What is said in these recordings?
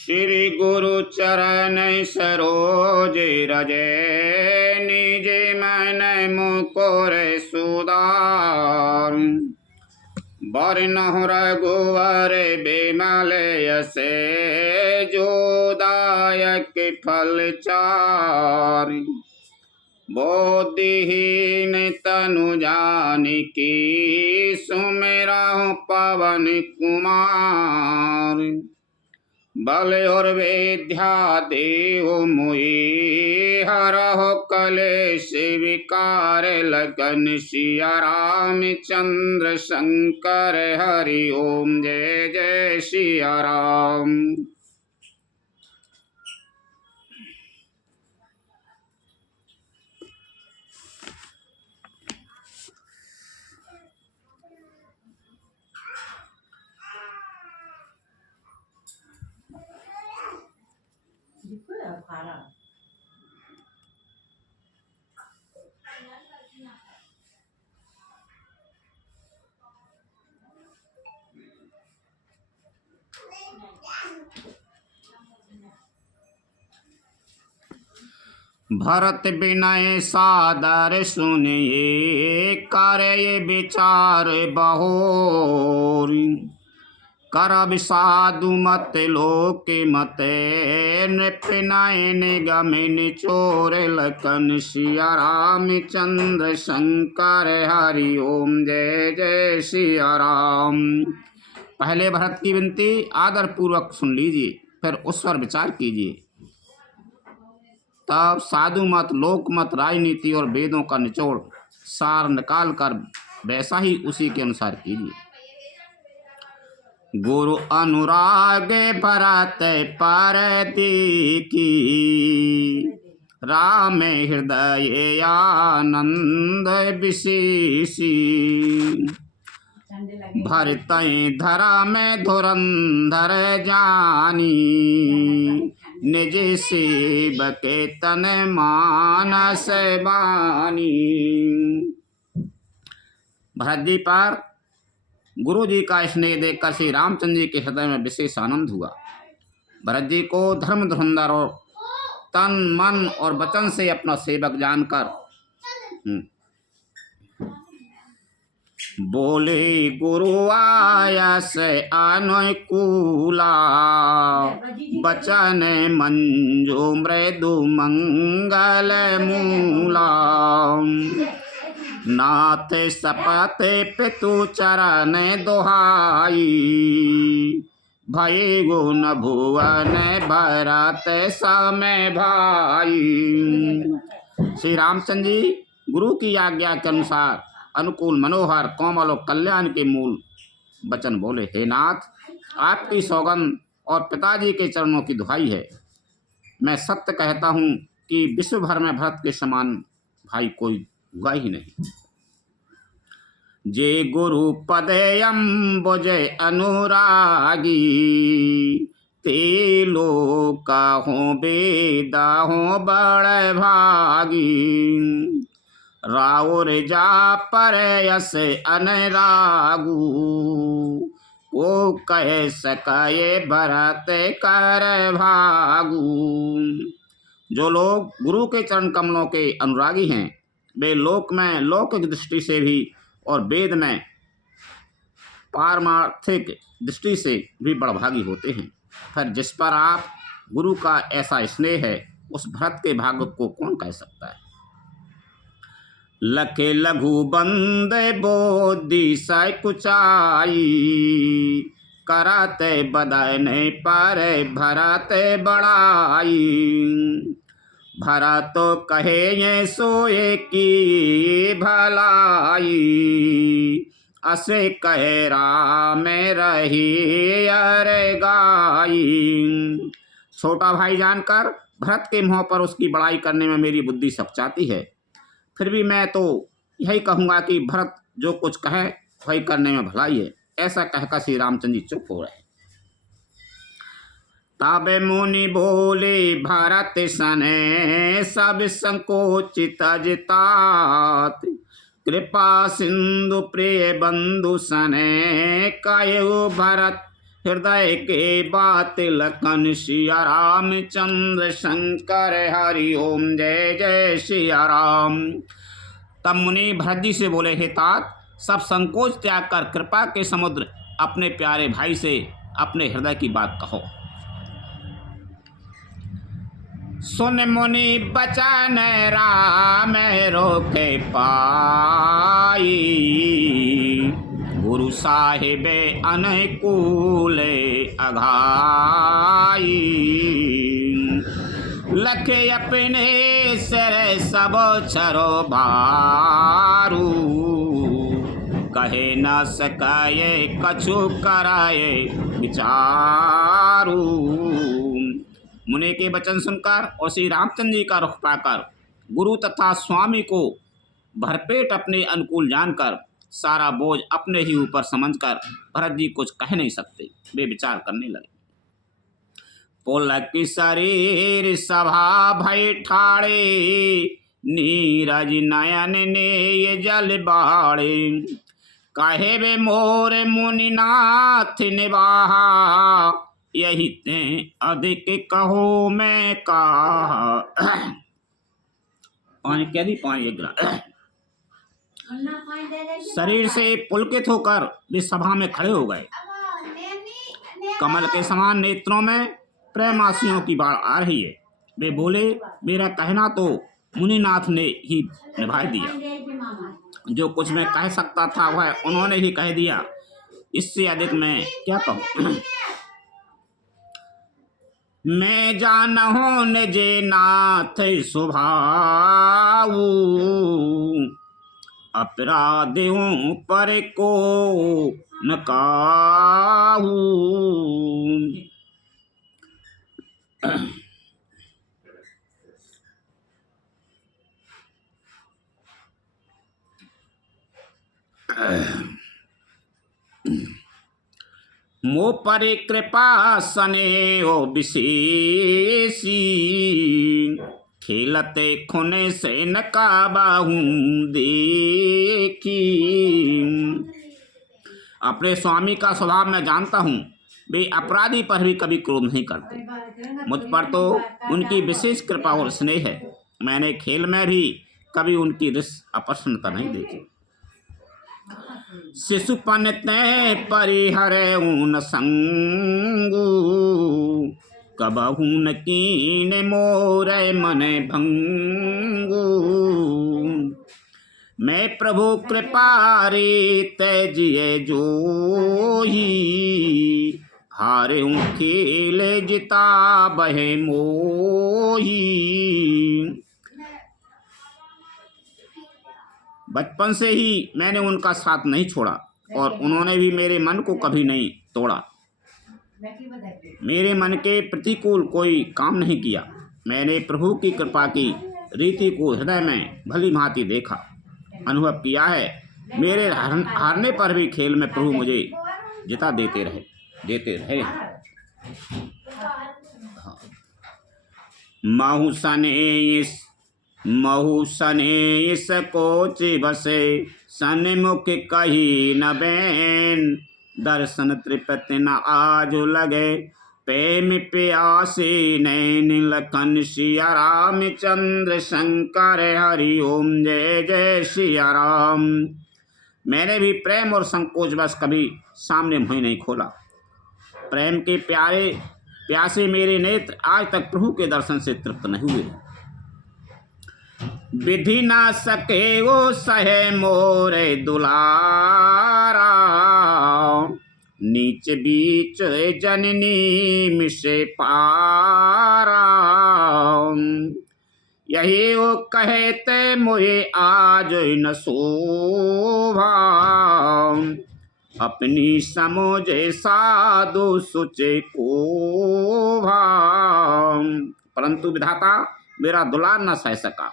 श्री गुरु चरण सरोज रजे निज मन मुकुर सुधार। बरनहुँ रघुवर बिमल यसे जोदायक फल चार। बोधिहीन तनु जानिकी सुमिरहुँ पवन कुमार। बल और विद्या देहु मोहि हरहु कलेश विकार। लगन सिया रामचंद्र शंकर हरि ओम जय जय सिया राम। भरत विनय सादर सुनिए करे विचार बहोर। करब साधु मत लोक मत नृपनय निगम निचोर। लखन सिया रामचंद्र शंकर हरि ओम जय जय सिया राम। पहले भरत की विनती आदर पूर्वक सुन लीजिए, फिर उस पर विचार कीजिए। तब साधु मत लोक मत राजनीति और वेदों का निचोड़ सार निकाल कर वैसा ही उसी के अनुसार कीजिए। गुरु अनुराग भरत पर देखी राम हृदय आनंद विशेषी। भरत धरा में धुरंधर जानी निज सेवक तन मानस बानी। भरत जी पर गुरु जी का स्नेह देखकर श्री रामचंद्र जी के हृदय में विशेष आनंद हुआ। भरत जी को धर्म धुरंधर और तन मन और वचन से अपना सेवक जानकर बोले गुरु आयस अनुकूला। बचन मंजो मृदु मंगल मूला। नाथ सपत पितु चरण दुहाई। भय गुण भुवन भरत समय भाई। श्री रामचंद्र जी गुरु की आज्ञा के अनुसार अनुकूल मनोहर कोमल और कल्याण के मूल वचन बोले। हे नाथ, आपकी सौगंध और पिताजी के चरणों की दुहाई है। मैं सत्य कहता हूँ कि विश्व भर में भरत के समान भाई कोई हुआ ही नहीं। जे गुरु पदे अम्बुज अनुरागी। ते लोका हो बेदा हो बड़ भागी। राउर जा पर यस अनरागू। वो कह सकाये भरत कर भागू। जो लोग गुरु के चरण कमलों के अनुरागी हैं वे लोक में लौकिक दृष्टि से भी और वेद में पारमार्थिक दृष्टि से भी बड़भागी होते हैं। फिर जिस पर आप गुरु का ऐसा स्नेह है उस भरत के भाग्य को कौन कह सकता है। लखे लघु बंद बोधि सै कुचाई। करते बदन पर भरत बड़ाई। भरत तो कहे ये सोए की भलाई। असे कहे राम रही अरे गाई। छोटा भाई जानकर भरत के मुंह पर उसकी बड़ाई करने में मेरी बुद्धि सकचाती है। फिर भी मैं तो यही कहूँगा कि भरत जो कुछ कहे वही करने में भलाई है। ऐसा कहकर श्री रामचंद्र जी चुप हो रहे। तब मुनि बोले भरत सने सब संकोचित जितात। कृपा सिंधु प्रिय बंधु सने कयो भरत हृदय के बात लखन सिया रामचंद्र शंकर हरि ओम जय जय सिया राम। तब मुनि भरत जी से बोले, हे तात, सब संकोच त्याग कर कृपा के समुद्र अपने प्यारे भाई से अपने हृदय की बात कहो। सुन मुनि बचन राम रोके पाई, गुरु साहिब अनुकूल अघाई। लखे अपने सिर सब छरो भारू, कहे न सकाये कछु कराए विचारू। मुनि के वचन सुनकर और श्री रामचंद्र जी का रुख पाकर गुरु तथा स्वामी को भरपेट अपने अनुकूल जानकर सारा बोझ अपने ही ऊपर समझकर भरत जी कुछ कह नहीं सकते, वे विचार करने लगे। पुलक शरीर सभा भय ठाड़े, नीरज नयन ने ये जल बाड़े। कहे वे मोर मुनिनाथ निवाहा, यही ते अधिक कहो मैं कहा। पानी क्या दी, पानी एक गिलास। शरीर से पुलकित होकर वे सभा में खड़े हो गए। कमल के समान नेत्रों में प्रेमासियों की बाढ़ आ रही है। वे बोले, मेरा कहना तो मुनिनाथ ने ही निभा दिया। जो कुछ मैं कह सकता था वह उन्होंने ही कह दिया, इससे अधिक मैं क्या कहूँ। मैं जानहु निज नाथ स्वभाव, अपराधियों पर को न काहू। मो पर कृपा स्नेह विशेषी, खेलते खुने से न काबाहू देखी। अपने स्वामी का स्वभाव मैं जानता हूँ, वे अपराधी पर भी कभी क्रोध नहीं करते। मुझ पर तो उनकी विशेष कृपा और स्नेह है। मैंने खेल में भी कभी उनकी रिस अप्रसन्नता नहीं देखी। शिशुपन ते परिहरे ऊन संगू, कबहू न कीन मोरे मन भंगू। मैं प्रभु कृपा रीत जिये जोही, हारे खेल जिता बहे मोही। बचपन से ही मैंने उनका साथ नहीं छोड़ा और उन्होंने भी मेरे मन को कभी नहीं तोड़ा। मेरे मन के प्रतिकूल कोई काम नहीं किया। मैंने प्रभु की कृपा की रीति को हृदय में भली भांति देखा, अनुभव किया है। मेरे हारने पर भी खेल में प्रभु मुझे जिता देते रहे। महु सने कोच बसे, सन्मुख कही न बैन। दर्शन तृप्ति न आज लगे, प्रेम प्यासे नैन। लखन सिया रामचंद्र शंकर हरि ओम जय जय सिया राम। मैंने भी प्रेम और संकोच बस कभी सामने मुँह नहीं खोला। प्रेम के प्यासे मेरे नेत्र आज तक प्रभु के दर्शन से तृप्त नहीं हुए। विधि ना सके वो सहे मोरे दुलारा, नीच बीच जननी मिसे पारा। यही वो कहते मुझे आज न शोभा, अपनी समझे साधु सुचे को भाव। परंतु विधाता मेरा दुलार न सह सका।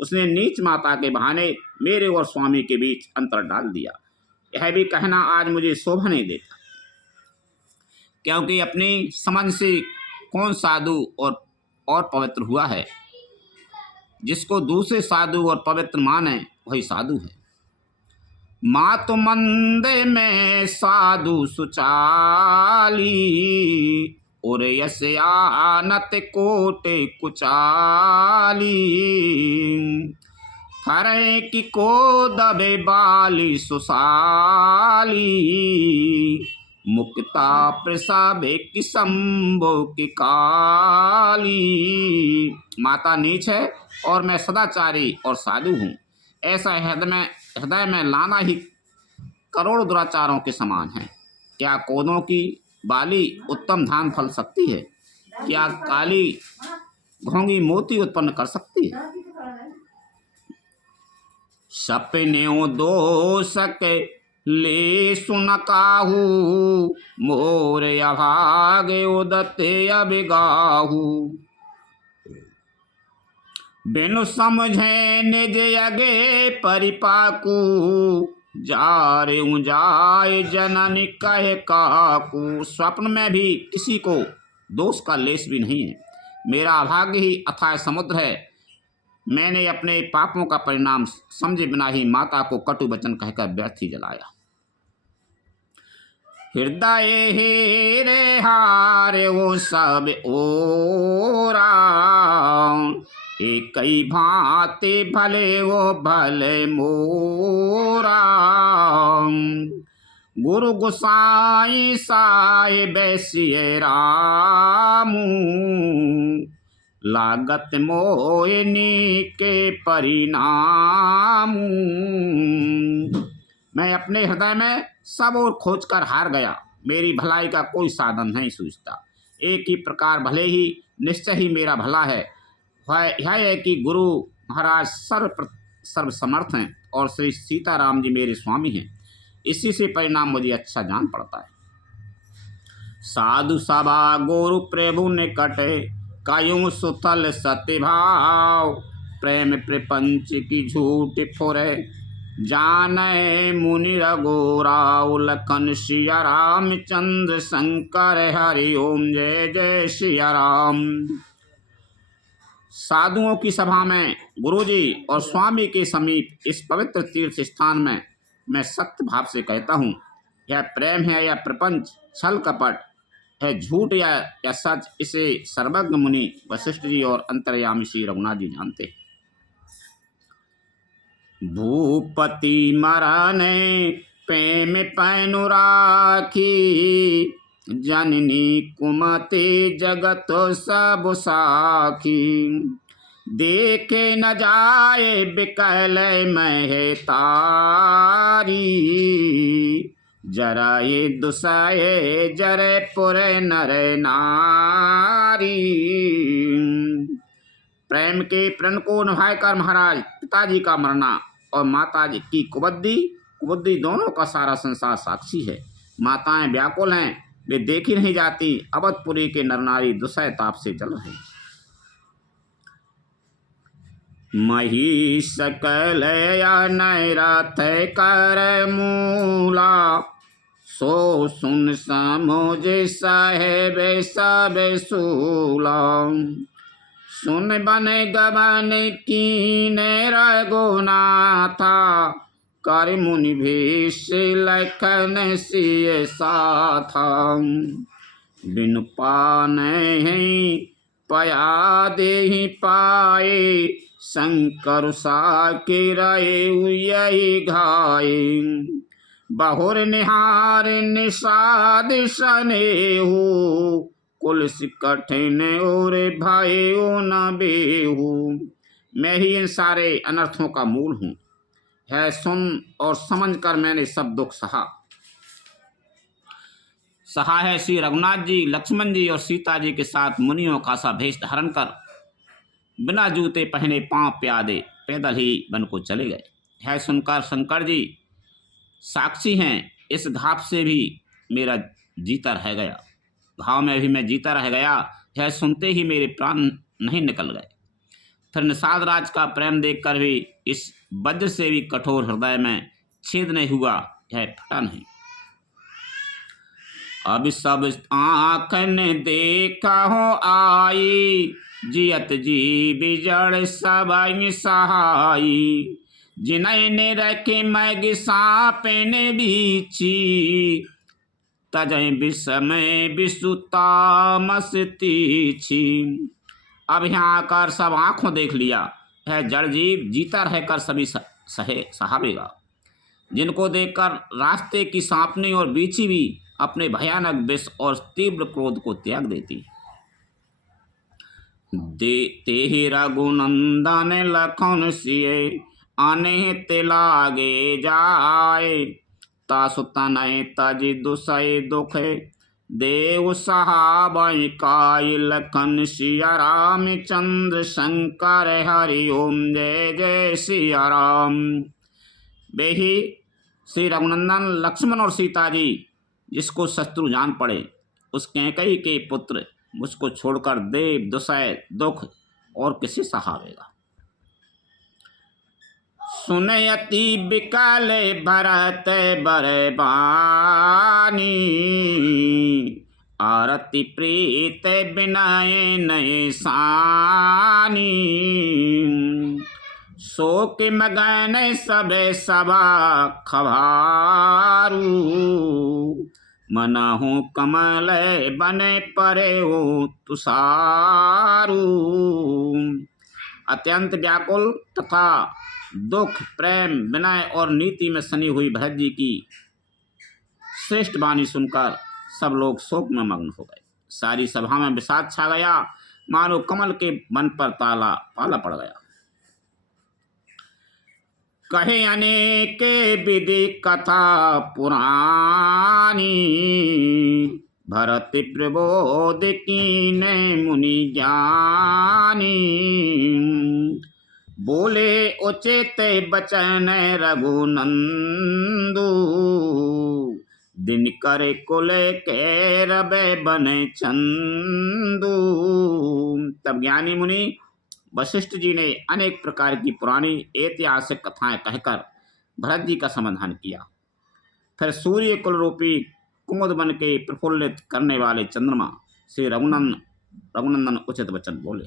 उसने नीच माता के बहाने मेरे और स्वामी के बीच अंतर डाल दिया। यह भी कहना आज मुझे शोभा नहीं देता, क्योंकि अपनी समझ से कौन साधु और पवित्र हुआ है। जिसको दूसरे साधु और पवित्र माने वही साधु है। मातु मंदे में साधु सुचाली, और यस आनत कोटे कुचाली। फरे की को दबे बाली सुसाली, मुक्ता प्रसाबे की संभो की काली। माता नीच है और मैं सदाचारी और साधु हूँ, ऐसा हृदय में लाना ही करोड़ दुराचारों के समान है। क्या कोदों की बाली उत्तम धान फल सकती है? क्या काली घोंगी मोती उत्पन्न कर सकती है? सपने दो सके ले सुन काहू, मोर अभागे उदत अबिगाहू। बिनु समझे निज अगे परिपाकू, जारे जाय जननी कहे काकू। स्वप्न में भी किसी को दोष का लेश भी नहीं है। मेरा अभाग्य ही अथाह समुद्र है। मैंने अपने पापों का परिणाम समझे बिना ही माता को कटु वचन कहकर व्यर्थ ही जलाया। हृदय हेरे हारे वो सब ओरा, एक ही भांति भले वो भले मोरा। गुरु गोसाई साहिब सिय रामू, लागत मोहिनी के परिणाम। मैं अपने हृदय में सब और खोजकर हार गया। मेरी भलाई का कोई साधन नहीं सूझता। एक ही प्रकार भले ही निश्चय ही मेरा भला है, वह यह है कि गुरु महाराज सर्व समर्थ हैं और श्री सीताराम जी मेरे स्वामी हैं। इसी से परिणाम मुझे अच्छा जान पड़ता है। साधु सभा गुरु प्रभु निकटे, कायूं सुतल सत्य भाव। प्रेम प्रपंच की झूठ फुरे, जाने मुनि रघुराव। लखन सिया राम चंद्र शंकर, हरि ओम जय जय सिया राम। साधुओं की सभा में गुरुजी और स्वामी के समीप इस पवित्र तीर्थ स्थान में मैं सत्य भाव से कहता हूँ, यह प्रेम है या प्रपंच, छल कपट है, झूठ या सच, इसे सर्वज्ञ मुनि वशिष्ठ जी और अंतर्यामी श्री रघुनाथ जी जानते हैं। भूपति मरने प्रेम पैनु राखी, जननी कुमति जगत सब साखी। देखे न जाए बिकल मह तारी, जरा ये दुसाए जरे पुरे नर नारी। प्रेम के प्रण को निभाकर महाराज पिताजी का मरना और माता जी की कुबुद्धि दोनों का सारा संसार साक्षी है। माताएं व्याकुल हैं, वे देखी नहीं जाती। अवधपुरी के नरनारी दुसह ताप से जल रहे। मही सकल नैरथ कर मूला, सो सुन समझ साहेब सब सूला। सुन बन गबन कीने रघुनाथा, कर मुनि भेष लखन सिय साथा। बिनु पाने पया देहि पाए, शंकर साके रहे यही घाये। बहुर निहार निषाद सनेहु, कुल कठिन और भाइयों न बेहू। मैं ही इन सारे अनर्थों का मूल हूँ, है सुन और समझ कर मैंने सब दुख सहा है। श्री रघुनाथ जी, लक्ष्मण जी और सीता जी के साथ मुनियों का सा भेष धारण कर बिना जूते पहने पांव प्यादे पैदल ही वन को चले गए। है सुनकर शंकर जी साक्षी हैं, इस घाव से भी मेरा जीता रह गया, घाव में भी मैं जीता रह गया। यह सुनते ही मेरे प्राण नहीं निकल गए। फिर निषाद राज का प्रेम देखकर भी इस वज्र से भी कठोर हृदय में छेद नहीं हुआ, यह फटा नहीं। अब सब आँख ने देखा हो आई, जियत जी बिजड़ सब सहाई। जिनैने रखे मैग सापेन बीची तजय विषमय विसुतामस तीछी। अब यहाँ आकर सब आंखों देख लिया, है जड़ जीव जीता रहकर सभी सहावेगा, जिनको देखकर रास्ते की सांपनी और बीछी भी अपने भयानक विष और तीव्र क्रोध को त्याग देती। देते ही रघुनंदन लखन सिए आने ते लागे जाए तासु तनय तज दुसय दुख देव सहाबय काय लखन सिया रामचंद्र शंकर हरि ओम जय जय सिया राम। वे ही श्री रघुनंदन लक्ष्मण और सीता जी जिसको शत्रु जान पड़े, उस कैकई के पुत्र मुझको छोड़कर देव दुसय दुख और किसे सहावेगा। सुनयति बिकल भरत बरबानी आरती प्रीत बिनय नय सानी शोक मगन सब सभा खभारू मनहु कमल बन परे तुषारू। अत्यंत व्याकुल तथा दुख प्रेम विनय और नीति में सनी हुई भरत जी की श्रेष्ठ वाणी सुनकर सब लोग शोक में मग्न हो गए। सारी सभा में विषाद छा गया, मानो कमल के मन पर पाला पड़ गया। कहे अनेक विधि कथा पुरानी भरत प्रबोध कीन मुनि ज्ञानी बोले उचित बचन रघुनंदू दिन कर कुल के रबे बन चंदू। तब ज्ञानी मुनि वशिष्ठ जी ने अनेक प्रकार की पुरानी ऐतिहासिक कथाएं कहकर भरत जी का समाधान किया। फिर सूर्य कुल रूपी कुमुद बन के प्रफुल्लित करने वाले चंद्रमा श्री रघुनंदन उचित वचन बोले।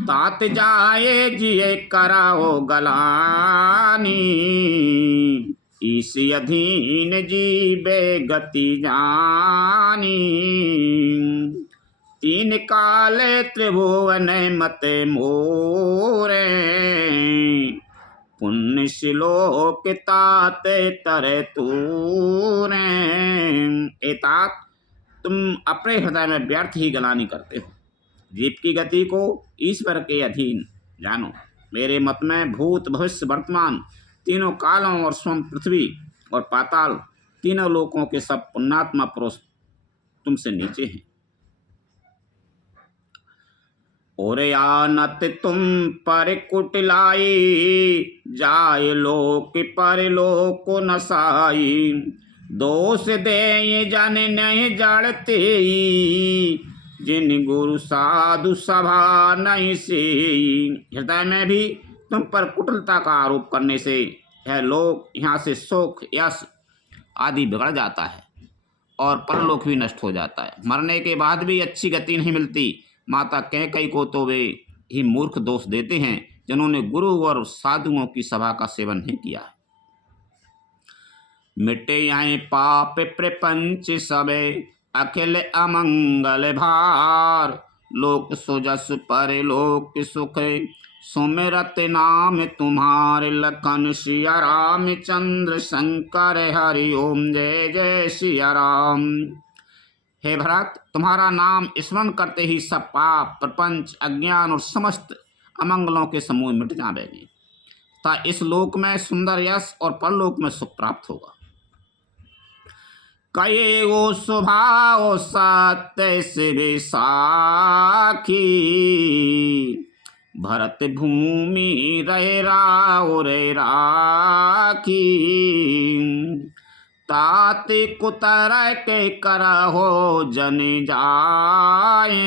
तात जाए जिये कराओ गलानी इसी अधीन जीवे गति जानी तीन काल त्रिभुवन मत मोरे पुण्य श्लोक तात तरे तूरे। ए तात तुम अपने हृदय में व्यर्थ ही गलानी करते हो, जीव की गति को ईश्वर के अधीन जानो। मेरे मत में भूत भविष्य वर्तमान तीनों कालों और स्वयं पृथ्वी और पाताल तीनों लोकों के सब पुण्यात्मा पुरुष तुमसे नीचे हैं। और आनत तुम पर कुटिलाई जाय लोक पर लोक नसाई दोष दे जन नहीं जड़ते जिन गुरु साधु सभा नहीं से। हृदय में भी तुम पर कुटिलता का आरोप करने से यह लोक यहाँ से सुख यश आदि बिगड़ जाता है और परलोक भी नष्ट हो जाता है। मरने के बाद भी अच्छी गति नहीं मिलती। माता कैकेयी को तो वे ही मूर्ख दोष देते हैं जिन्होंने गुरु और साधुओं की सभा का सेवन नहीं किया है। मिटे आए पाप प्रपंच सबे अखिल अमंगल भार लोक सुजस पर लोक सुख सुमिरत नाम तुम्हारे लखन सिया रामचंद्र शंकर हरि ओम जय जय सिया राम। हे भरत, तुम्हारा नाम स्मरण करते ही सब पाप प्रपंच अज्ञान और समस्त अमंगलों के समूह मिट जाएंगे तथा इस लोक में सुंदर यश और परलोक में सुख प्राप्त होगा। कये वो स्वभाव सत्य से साखी भरत भूमि रहे राव रे राखी तात कुतर के करहो जन जाए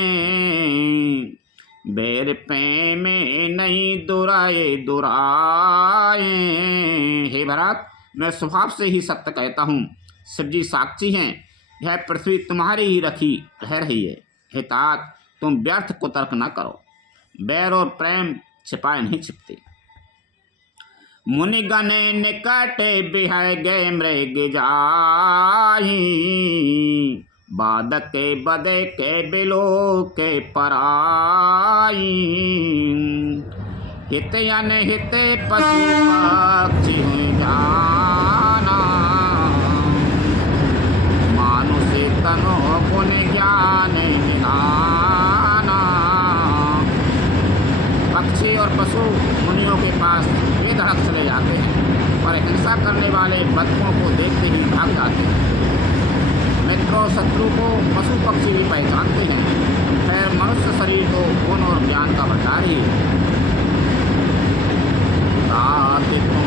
बैर पे में नहीं दुराए दुराए। हे भरत, मैं स्वभाव से ही सत्य कहता हूँ, शिव जी साक्षी हैं, यह पृथ्वी तुम्हारी ही रह रही है। हे तात, तुम व्यर्थ कुतर्क न करो, बैर और प्रेम छिपाए नहीं छिपते। मुनिगण निकट बिह गए मृग जाई, बादक बद के बिलो के पराई, हित अनहित पशु पक्षी जाना, मानुष तनो गुण ज्ञान निधाना। पक्षी और पशु मुनियों के पास बेधड़क चले जाते हैं और हिंसा करने वाले बदकों को देखते ही भाग जाते हैं। मित्र और शत्रु को पशु पक्षी भी पहचानते हैं, खैर मनुष्य शरीर तो गुण और ज्ञान का भंडार ही है।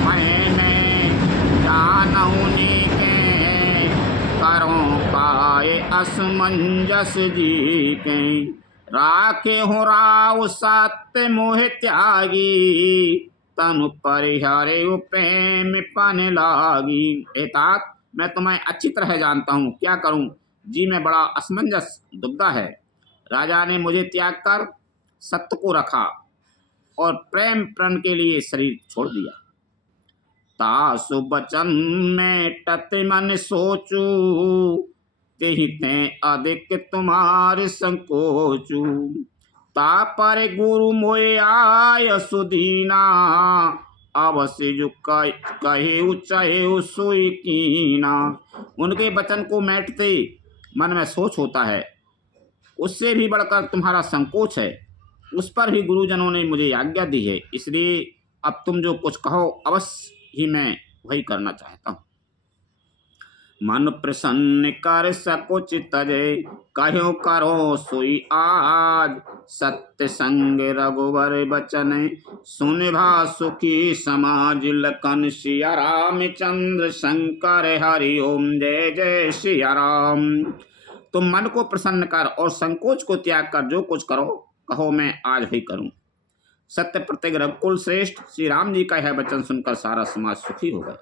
मैंने जानऊनी के करों पाए असमंजस जी के, राखे हो राव सत्य मोह त्यागी, तनु परिहरे प्रेम पन लागी। ए तात, मैं तुम्हें अच्छी तरह जानता हूँ, क्या करूँ, जी में बड़ा असमंजस दुबदा है। राजा ने मुझे त्याग कर सत्य को रखा और प्रेम प्रण के लिए शरीर छोड़ दिया। तासु बचन में टत मन सोचू, कहते अधिक तुम्हारे संकोचू, तापर गुरु मोय आय सुदीना, अवश्य जो कहे चाहे सोई कीना। उनके वचन को मैटते मन में सोच होता है, उससे भी बढ़कर तुम्हारा संकोच है, उस पर ही गुरुजनों ने मुझे आज्ञा दी है, इसलिए अब तुम जो कुछ कहो अवश्य ही मैं वही करना चाहता हूँ। मन प्रसन्न कर सकुच तजे, कहो करो सोई आज, सत्य संग रघुवर बचन, सुनिभा सुखी समाज, लखन सिया रामचंद्र शंकर हरि ओम जय जय सिया राम। तुम मन को प्रसन्न कर और संकोच को त्याग कर जो कुछ करो कहो मैं आज ही करूं। सत्य प्रत्येक रघुकुल श्रेष्ठ श्री राम जी का यह वचन सुनकर सारा समाज सुखी हो गया।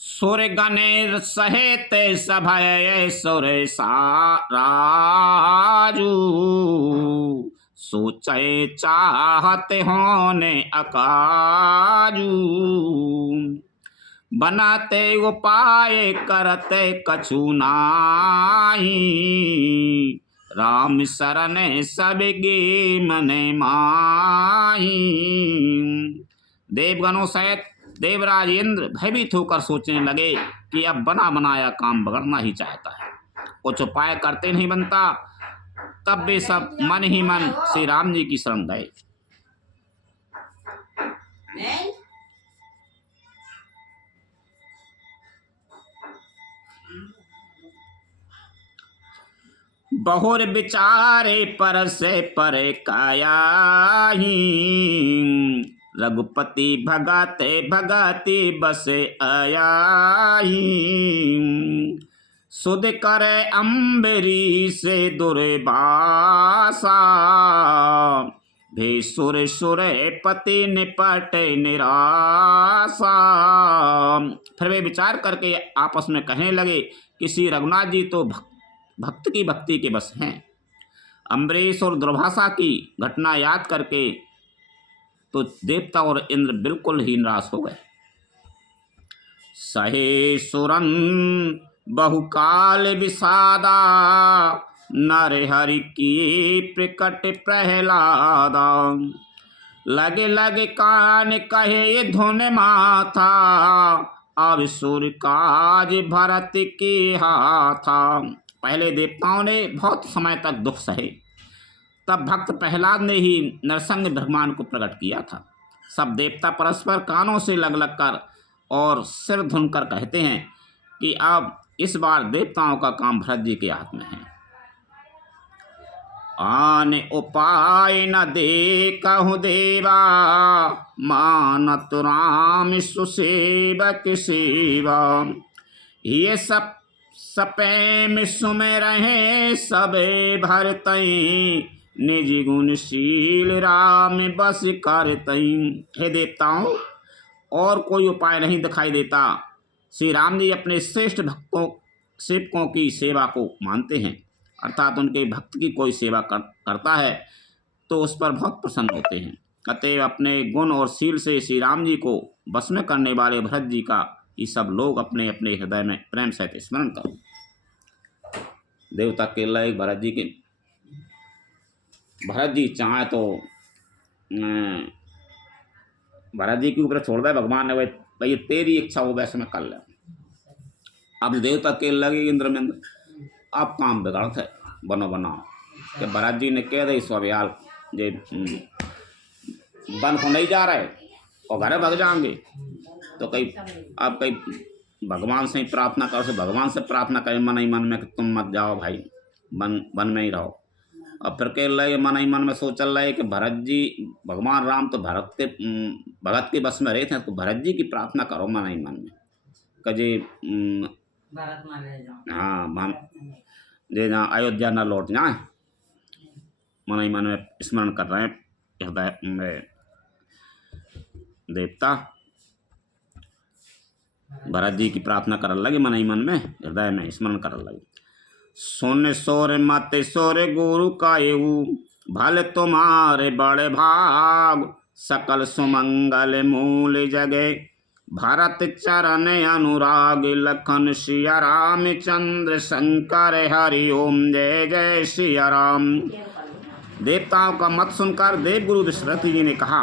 सुर गणे सहित सभय सुर राजू, सोचे चाहते होने अकाजू, बनाते उपाय करते कछु नाही, राम शरण सबके मन माही। देवगणों सहित देवराज इंद्र भयभीत होकर सोचने लगे कि अब बना बनाया काम बिगड़ना ही चाहता है, कुछ उपाय करते नहीं बनता। तब वे सब मन ही मन श्री राम जी की शरण गए। बहुर विचारे पर से परे कायाही, रघुपति भगाते भगाते बसे आयाही, सुध करे अम्बरी से दुर्वासा, भे सुर सुर पति निपट निराशा। फिर वे विचार करके आपस में कहने लगे कि श्री रघुनाथ जी तो भक्त की भक्ति के बस हैं। अम्बरीश और दुर्वासा की घटना याद करके तो देवता और इंद्र बिल्कुल ही निराश हो गए। सहे सुरन बहुकाल विषादा, नर हरि की प्रकट प्रहलादा, लगे लगे कान कहे धुन माथा, अब सुर काज भरत की हाथा। पहले देवताओं ने बहुत समय तक दुख सहे, तब भक्त प्रहलाद ने ही नरसंग भगवान को प्रकट किया था। सब देवता परस्पर कानों से लग लग कर और सिर धुनकर कहते हैं कि अब इस बार देवताओं का काम भरत जी के हाथ में है। आन उपाय न देखहु देवा, मानत राम सुसेवक सेवा, ये सब सपे सुमेर रहे सबे भरतई, निज गुणशील राम बस करतई। हे देवताओं, और कोई उपाय नहीं दिखाई देता। श्री राम जी अपने श्रेष्ठ भक्तों सेवकों की सेवा को मानते हैं, अर्थात उनके भक्त की कोई सेवा करता है तो उस पर बहुत प्रसन्न होते हैं। अतएव अपने गुण और शील से श्री राम जी को बस में करने वाले भरत जी का ये सब लोग अपने अपने हृदय में प्रेम सहित स्मरण करो। देवता के लायक भरत जी चाहे तो भरत जी के ऊपर छोड़ दे भगवान ने, भाई तेरी इच्छा हो वैसे मैं कर ले। अब देवता के लगे इंद्रमेंद्र आप काम बिगाड़ते बनो बनाओ कि भरत जी ने कह दे स्वब्याल जे बन को नहीं जा रहे और घरे भग जाएंगे, तो कहीं आप कहीं भगवान से ही प्रार्थना करो, से भगवान से प्रार्थना करें मन ही मन में कि तुम मत जाओ भाई, वन में ही रहो। और फिर कह रहे मन ही मन में सोचल रहे कि भरत जी भगवान राम तो भगत के बस में रहे थे, तो भरत जी की प्रार्थना करो मन ही मन में कजे हाँ जे जहाँ अयोध्या न लौट जाए, मन ही मन में स्मरण कर रहे हैं हृदय में। देवता भरत जी की प्रार्थना कर लगे मन ही मन में हृदय में स्मरण कर लगे। सोने सोरे माते सोरे गुरु का एऊ भले तुम्हारे बड़े भाग, सकल सुमंगल मूल जगे भरत चरण अनुराग, लखन सिया राम चंद्र शंकर हरि ओम जय जय सिया राम। देवताओं का मत सुनकर देवगुरु दशरथ जी ने कहा,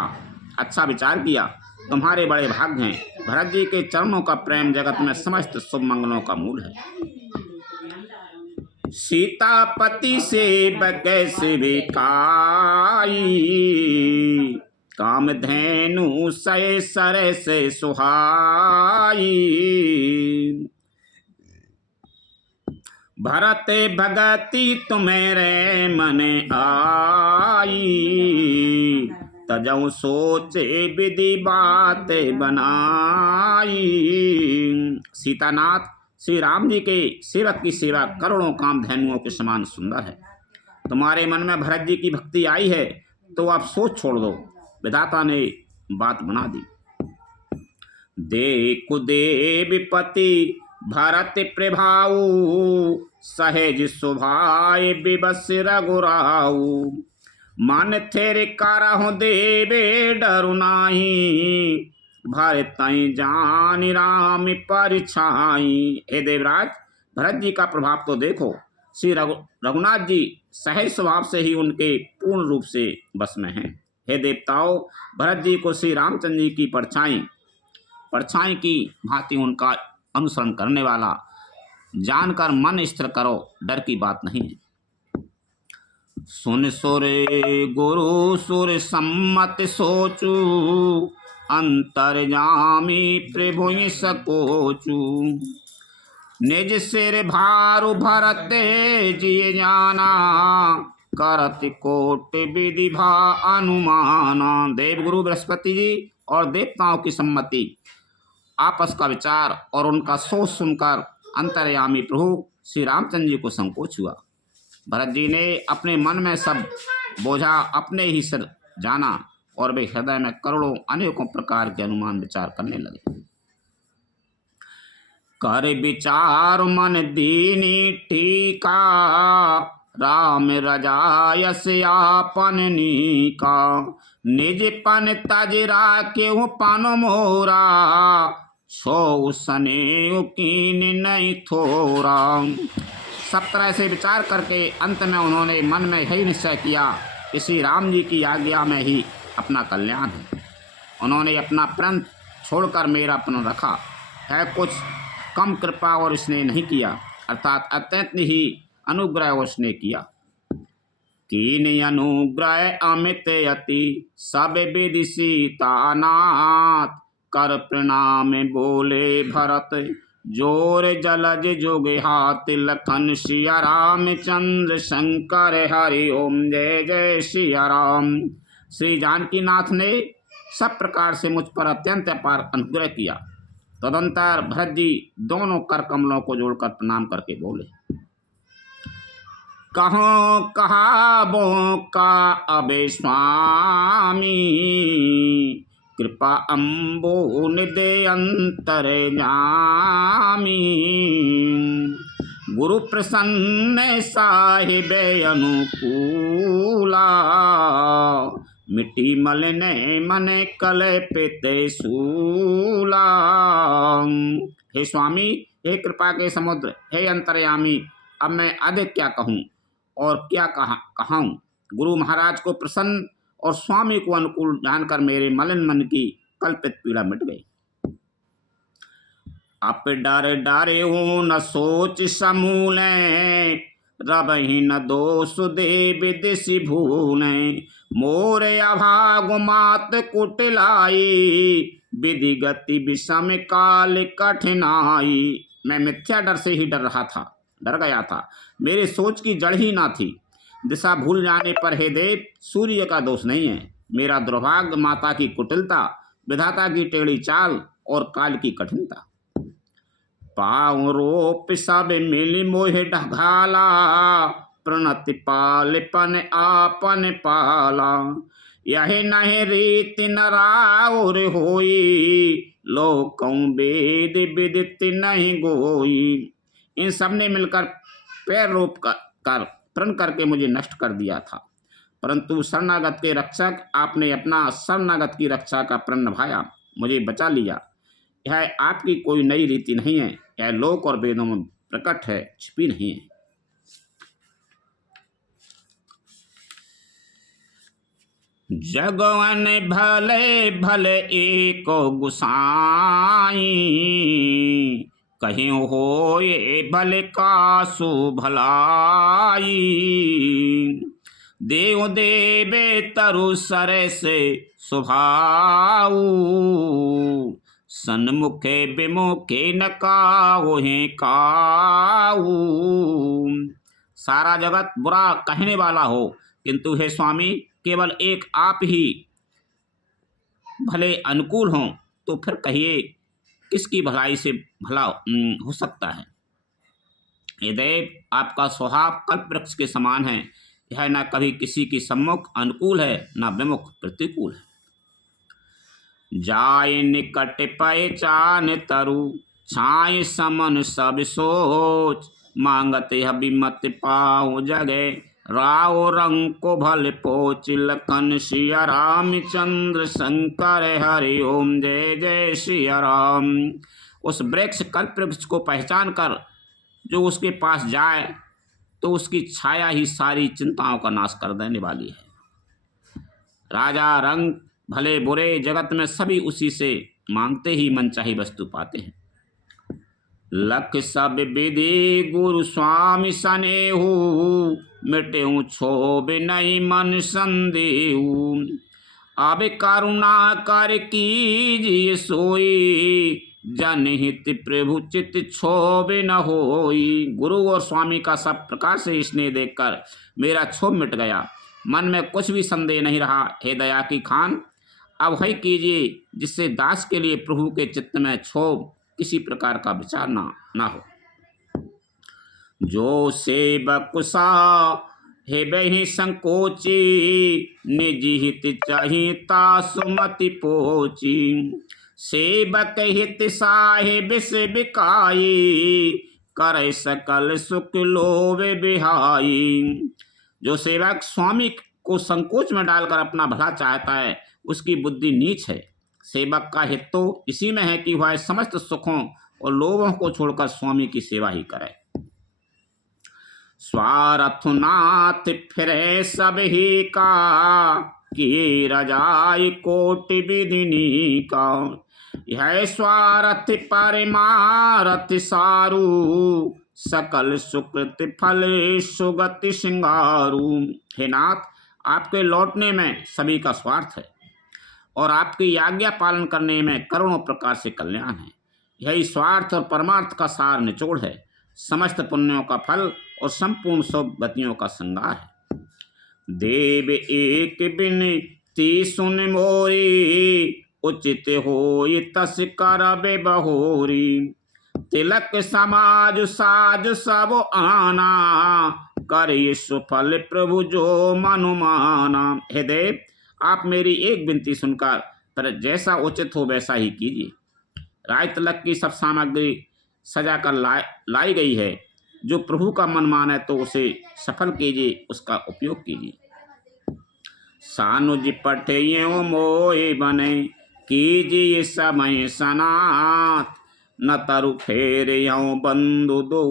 अच्छा विचार किया, तुम्हारे बड़े भाग्य हैं। भरत जी के चरणों का प्रेम जगत में समस्त शुभ मंगलों का मूल है। सीतापति से कैसे बिकाई, कामधेनु सय सर से सुहाई। भरत भगति तुम्हेरे मन आई, तजऊ सोचे विधि बात बनाई। सीतानाथ श्री राम जी के सेवक की सेवा करोड़ों कामधेनुओं के समान सुंदर है। तुम्हारे मन में भरत जी की भक्ति आई है तो आप सोच छोड़ दो, विधाता ने बात बना दी। देखु देवपति भरत प्रभाऊ, सहज सुभाय विवश रघुराऊ। मन थेरे करहु देवे डरु नाही, भरत जान राम परछाई। हे देवराज, भरत जी का प्रभाव तो देखो। श्री रघुनाथ जी सहज स्वभाव से ही उनके पूर्ण रूप से बस में हैं। हे देवताओं, भरत जी को श्री रामचंद्र जी की परछाई की भांति उनका अनुसरण करने वाला जानकर मन स्थिर करो, डर की बात नहीं है। सुन सुरे गुरु सुर सम्मत सोचू, अंतर्यामी प्रभु सकोचू। निज सिर भारु भरत जी जाना, करत कोट विधि भा अनुमाना। देवगुरु बृहस्पति जी और देवताओं की सम्मति, आपस का विचार और उनका सोच सुनकर अंतर्यामी प्रभु श्री रामचंद्र जी को संकोच हुआ। भरत जी ने अपने मन में सब बोझा अपने ही सिर जाना और वे हृदय में करोड़ों अनेकों प्रकार के अनुमान विचार करने लगे। कर विचार मन दीनी टीका, राम रजायस आपन नीका। निज पन तजरा केहू पन मोरा, सो सने कीन नहीं थोरा। सब तरह से विचार करके अंत में उन्होंने मन में यही निश्चय किया कि श्री राम जी की आज्ञा में ही अपना कल्याण है। उन्होंने अपना प्रण छोड़कर मेरा प्रण रखा है, कुछ कम कृपा और स्नेह नहीं किया, अर्थात अत्यंत ही अनुग्रह और स्नेह किया। कीन अनुग्रह अमित अति, सब विधि सीतानाथ। कर प्रणाम बोले भरत, जोर जलज जोग हाथ। लखन सिया रामचंद्र शंकर हरि ओम जय जय सिया राम। श्री जानकीनाथ ने सब प्रकार से मुझ पर अत्यंत अपार अनुग्रह किया। तदंतर भरत जी दोनों कर कमलों को जोड़कर प्रणाम करके बोले, कहो कहा बो का अबे स्वामी। कृपा अम्बो निदे अंतर जामी। गुरु प्रसन्न साहिब अनुकूला, मिट्टी मलने मन कल्पित सूला। हे स्वामी, हे कृपा के समुद्र, हे अंतर्यामी, अब मैं अधिक क्या कहूँ और क्या कहूँ। गुरु महाराज को प्रसन्न और स्वामी को अनुकूल जानकर मेरे मलिन मन की कल्पित पीड़ा मिट गई। आप डर डरे हो न सोच समूले, रबहि न दोष दे विदिशि भूले। मोरे अभाग मात कुटिलाई, विधि गति विषम काल कठिनाई। मैं मिथ्या डर से ही डर गया था। मेरे सोच की जड़ ही ना थी। दिशा भूल जाने पर हे देव, सूर्य का दोष नहीं है। मेरा दुर्भाग्य माता की कुटिलता, विधाता की टेढ़ी चाल और काल की कठिनता। पाँव रोप सब मिल मोह ढघाला, प्रणति पालपन आपन पाला। यही नहीं रीति नराउर होई, लोकों वेद विदित नहीं गोई। इन सब ने मिलकर पैर रोप कर प्रण करके मुझे नष्ट कर दिया था, परंतु शरणागत के रक्षक आपने अपना शरणागत की रक्षा का प्रण निभाया, मुझे बचा लिया। यह आपकी कोई नई रीति नहीं है, यह लोक और वेदों में प्रकट है, छिपी नहीं है। जगवन भले भले एको गुसाई, कहीं हो ये भले कासु भलाई। देव देवे तरु सर से सुभाऊ, सन्मुखे विमुखे न काहुहि काऊ। सारा जगत बुरा कहने वाला हो, किंतु हे स्वामी, केवल एक आप ही भले अनुकूल हों, तो फिर कहिए किसकी भलाई से भला हो सकता है। ये देव, आपका स्वभाव कल्प वृक्ष के समान है। यह न कभी किसी की सम्मुख अनुकूल है, न विमुख प्रतिकूल है। जाय निकट पहचान तरु, छाय समन सब सोच। मांगत अभिमत पाओ जगे, राव रंग को भल पोच। लखन सिया रामचंद्र शंकर हरि ओम, जय जय सिया राम। उस वृक्ष कल्प वृक्ष को पहचान कर जो उसके पास जाए, तो उसकी छाया ही सारी चिंताओं का नाश कर देने वाली है। राजा रंग भले बुरे जगत में सभी उसी से मांगते ही मनचाही वस्तु पाते हैं। लख सब विधि गुरु स्वामी सनेहु, मिटेऊ क्षोभ नहीं मन संदेहु। अब करुणा कर कीजिए सोई, जनहित प्रभु चित क्षोभ न होई। गुरु और स्वामी का सब प्रकार से स्नेह देखकर मेरा क्षोभ मिट गया, मन में कुछ भी संदेह नहीं रहा। हे दया की खान, अब वही कीजिए जिससे दास के लिए प्रभु के चित्त में क्षोभ किसी प्रकार का विचार ना हो। जो सेवक सा हे बही संकोची, निज हित चाहिता सुमति पोची। सेवक हित साहिब से बिकाई, करे सकल सुख लोभ बिहाई। जो सेवक स्वामी को संकोच में डालकर अपना भला चाहता है, उसकी बुद्धि नीच है। सेवक का हित तो इसी में है कि वह समस्त सुखों और लोभों को छोड़कर स्वामी की सेवा ही करे। स्वार्थनाथ फिरे सब ही का, की रजाई कोटि विधिनी का। यह स्वार्थ परमारथ सारू, सकल सुकृत फल सुगति सिंगारू। हे नाथ, आपके लौटने में सभी का स्वार्थ है और आपकी आज्ञा पालन करने में करोड़ों प्रकार से कल्याण है। यही स्वार्थ और परमार्थ का सार निचोड़ है, समस्त पुण्यों का फल और संपूर्ण सब गतियों का श्रृंगार है। देव एक बिनती सुन मोरी, उचित होई तस करबे बहोरी। तिलक समाज साज सब आना, करे सुफल प्रभु जो मनुमाना। हे देव, आप मेरी एक विनती सुनकर पर जैसा उचित हो वैसा ही कीजिए। राय तिलक की सब सामग्री सजाकर लाई गई है। जो प्रभु का मन माने तो उसे सफल कीजिए, उसका उपयोग कीजिए। सानुज पठियो मोहि बने, कीजिए समय सनाथ, न तरु फेर यौ बंधु दो,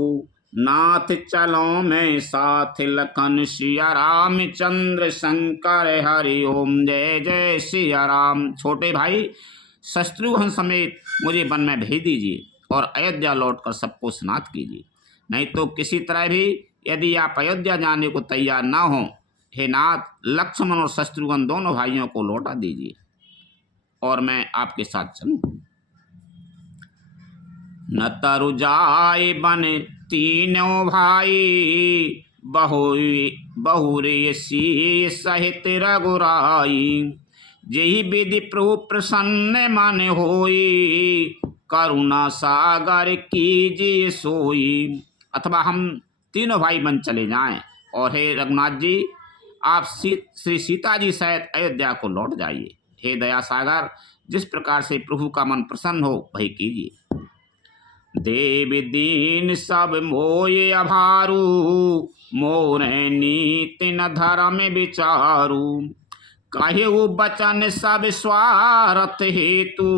नाथ चलो मैं साथ, लखन सिया राम चंद्र शंकर हरि ओम, जय जय सिया राम। छोटे भाई शत्रुघ्न समेत मुझे वन में भेज दीजिए और अयोध्या लौटकर सबको स्नात कीजिए, नहीं तो किसी तरह भी यदि आप अयोध्या जाने को तैयार ना हो, हे नाथ लक्ष्मण और शत्रुघ्न दोनों भाइयों को लौटा दीजिए और मैं आपके साथ चलूं। न तरु जाय बन तीनों भाई, बहुरे सी सहित रघुराई, जेहि विधि प्रभु प्रसन्न मन होई, करुणा सागर कीजिए सोई। अथवा हम तीनों भाई बन चले जाएं और हे रघुनाथ जी आप श्री सीता जी सहित अयोध्या को लौट जाइए। हे दया सागर जिस प्रकार से प्रभु का मन प्रसन्न हो वही कीजिए। देव दीन सब मोय अभारू, मोरे नीति न धर्म विचारू, कहे वो बचन सब स्वार्थ हेतु,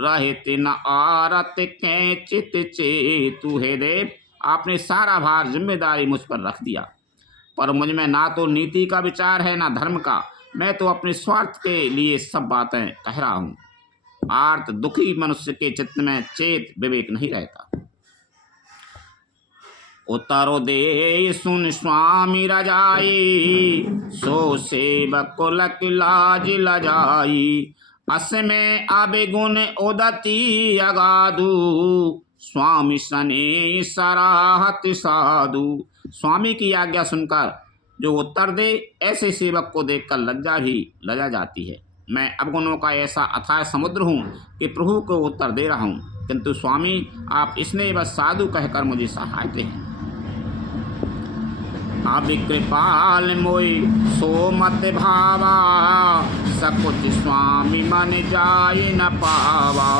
रहत न आरत के चित चेतु। हे देव आपने सारा भार जिम्मेदारी मुझ पर रख दिया, पर मुझ में ना तो नीति का विचार है ना धर्म का, मैं तो अपने स्वार्थ के लिए सब बातें कह रहा हूँ। आर्त दुखी मनुष्य के चित्त में चेत विवेक नहीं रहता। उतरो दे सुन स्वामी रजाई, सो सेवक लक लाज लजाई, असमें आबे गुण उदती अगाधु, स्वामी सने सराहत साधु। स्वामी की आज्ञा सुनकर जो उत्तर दे ऐसे सेवक को देखकर लज्जा भी लजा जाती है। मैं अवगुणों का ऐसा अथाह समुद्र हूँ कि प्रभु को उत्तर दे रहा हूँ, किंतु स्वामी आप इसने बस साधु कहकर मुझे सहायते हैं। अब कृपाल मोई सो मत भावा, सकुच स्वामी मन जाय न पावा,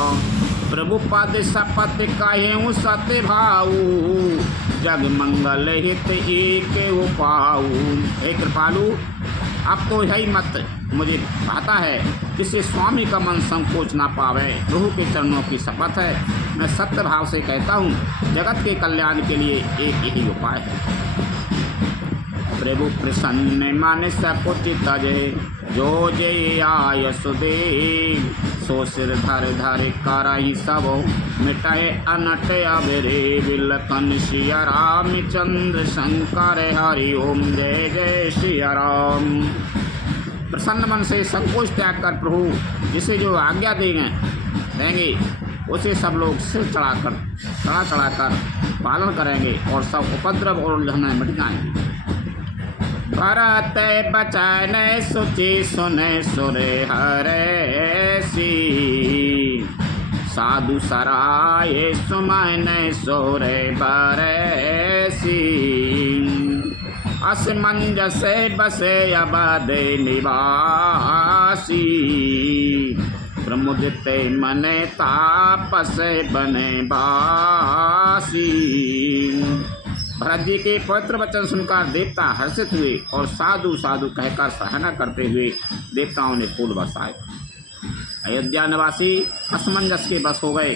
प्रभु पद शपथ कहेऊ सत्य भाऊ, जग मंगल हित एक उपाऊ। हे कृपालु अब तो यही मत मुझे भाता है जिससे स्वामी का मन संकोच ना पावे। प्रभु के चरणों की शपथ है, मैं सत्य भाव से कहता हूँ, जगत के कल्याण के लिए एक यही उपाय है। प्रभु प्रसन्न मन सकुच तजे, जो जय आय सुदेव, सो सिर धर धर करहि सब, मिटाए अनट अबरे, बिलखन सिया राम चंद्र शंकर हरि ओम, जय जय सिया राम। प्रसन्न मन से संकोच त्याग कर प्रभु जिसे जो आज्ञा देंगे उसे सब लोग सिर चढ़ाकर पालन करेंगे और सब उपद्रव और उलझनें मिट जाएंगी। भरत बचन सुचि सुने सुरे हरे सी, साधु सराय सुमन सोरे बरसी, असमंजस बसे अबध निवासी, प्रमुदित मन तापस बने बासी। भरत जी के पवित्र वचन सुनकर देवता हर्षित हुए और साधु साधु कहकर सराहना करते हुए देवताओं ने फूल बरसाए। अयोध्या निवासी असमंजस के बस हो गए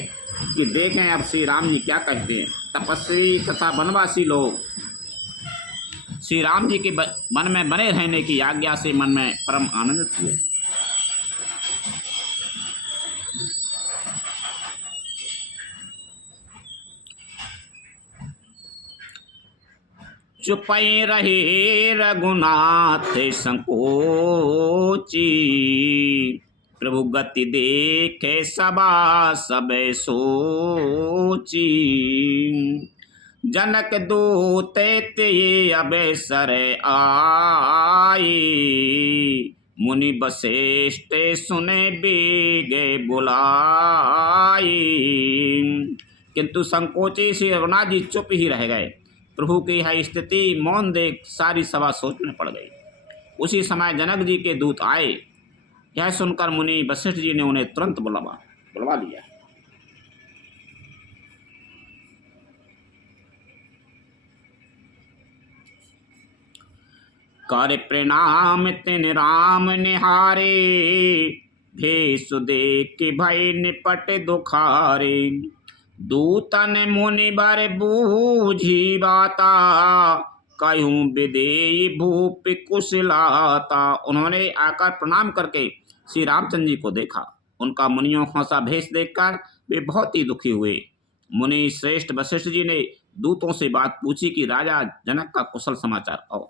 कि देखें अब श्री राम जी क्या कहते हैं। तपस्वी तथा वनवासी लोग श्री राम जी के मन में बने रहने की आज्ञा से मन में परम आनंदित हुए। चुपई रहे रघुनाथ संकोची, प्रभु गति देखे सबा सबे सोची, जनक दूते ते अबेसर आई, मुनि वशिष्ठ सुने बेगे बुलाई। किंतु संकोची श्री रघुनाथ जी चुप ही रह गए। प्रभु की यह स्थिति मौन देख सारी सभा सोच में पड़ गई। उसी समय जनक जी के दूत आए। यह सुनकर मुनि वशिष्ठ जी ने उन्हें तुरंत बुलवा लिया। कर प्रणाम तिन राम निहारे, भेष देख भय निपट दुखारे। दूतन मुनि बर बूझी बाता, कहूँ विदेई भूप कुशलाता। उन्होंने आकर प्रणाम करके श्री रामचंद्र जी को देखा। उनका मुनियों खोसा भेष देखकर वे बहुत ही दुखी हुए। मुनि श्रेष्ठ वशिष्ठ जी ने दूतों से बात पूछी कि राजा जनक का कुशल समाचार आओ।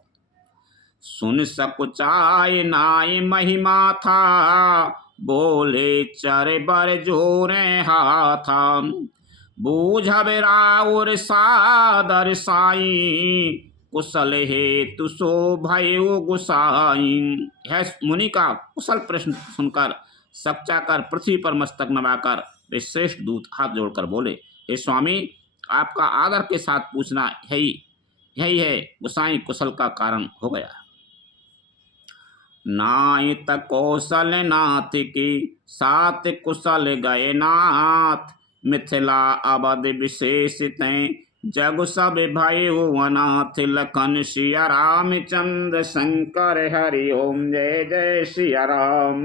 सुन सकुचाय नाय महिमा था, बोले चर बर जोरे हाथा। बूझब राउर सादर साई, कुशल हेतु सो भयो गुसाई। यह मुनि का कुशल प्रश्न सुनकर सकचाकर पृथ्वी पर मस्तक नवाकर वे श्रेष्ठ दूत हाथ जोड़कर बोले, हे स्वामी, आपका आदर के साथ पूछना यही है गुसाई कुशल का कारण हो गया। नायत कौशल नाथ की सात कुशल गए नाथ, मिथिला अवध विशेषित जग सब भयो अनाथ। लखन सिया रामचंद्र शंकर हरि ओम, जय जय सिया राम।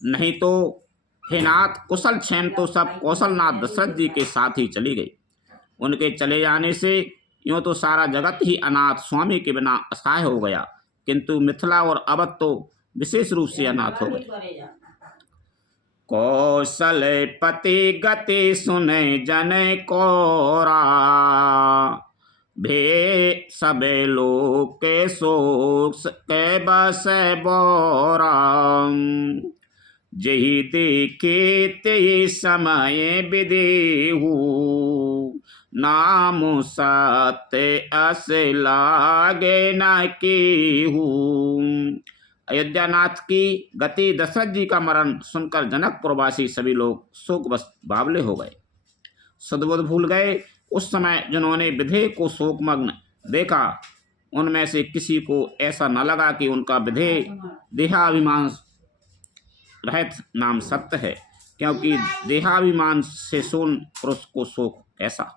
नहीं तो हे नाथ, कुशल क्षेम तो सब कौशलनाथ दशरथ जी के साथ ही चली गई। उनके चले जाने से यूं तो सारा जगत ही अनाथ स्वामी के बिना असहाय हो गया, किंतु मिथिला और अवध तो विशेष रूप से अनाथ हो गए। कौशल पति गति सुने जन कोरा, भे सबे लोग के शोक के बस बोरा। जही देखे ते समय विदेहू, नाम सत्य अस लागे न केहू। अयोध्यानाथ की गति दशरथ जी का मरण सुनकर जनकपुरवासी सभी लोग शोक बस बावले हो गए, सद्बुद्ध भूल गए। उस समय जिन्होंने विधेय को शोकमग्न देखा, उनमें से किसी को ऐसा न लगा कि उनका विधेय देहाभिमान रहित नाम सत्य है, क्योंकि देहाभिमान से शून्य पुरुष को शोक कैसा।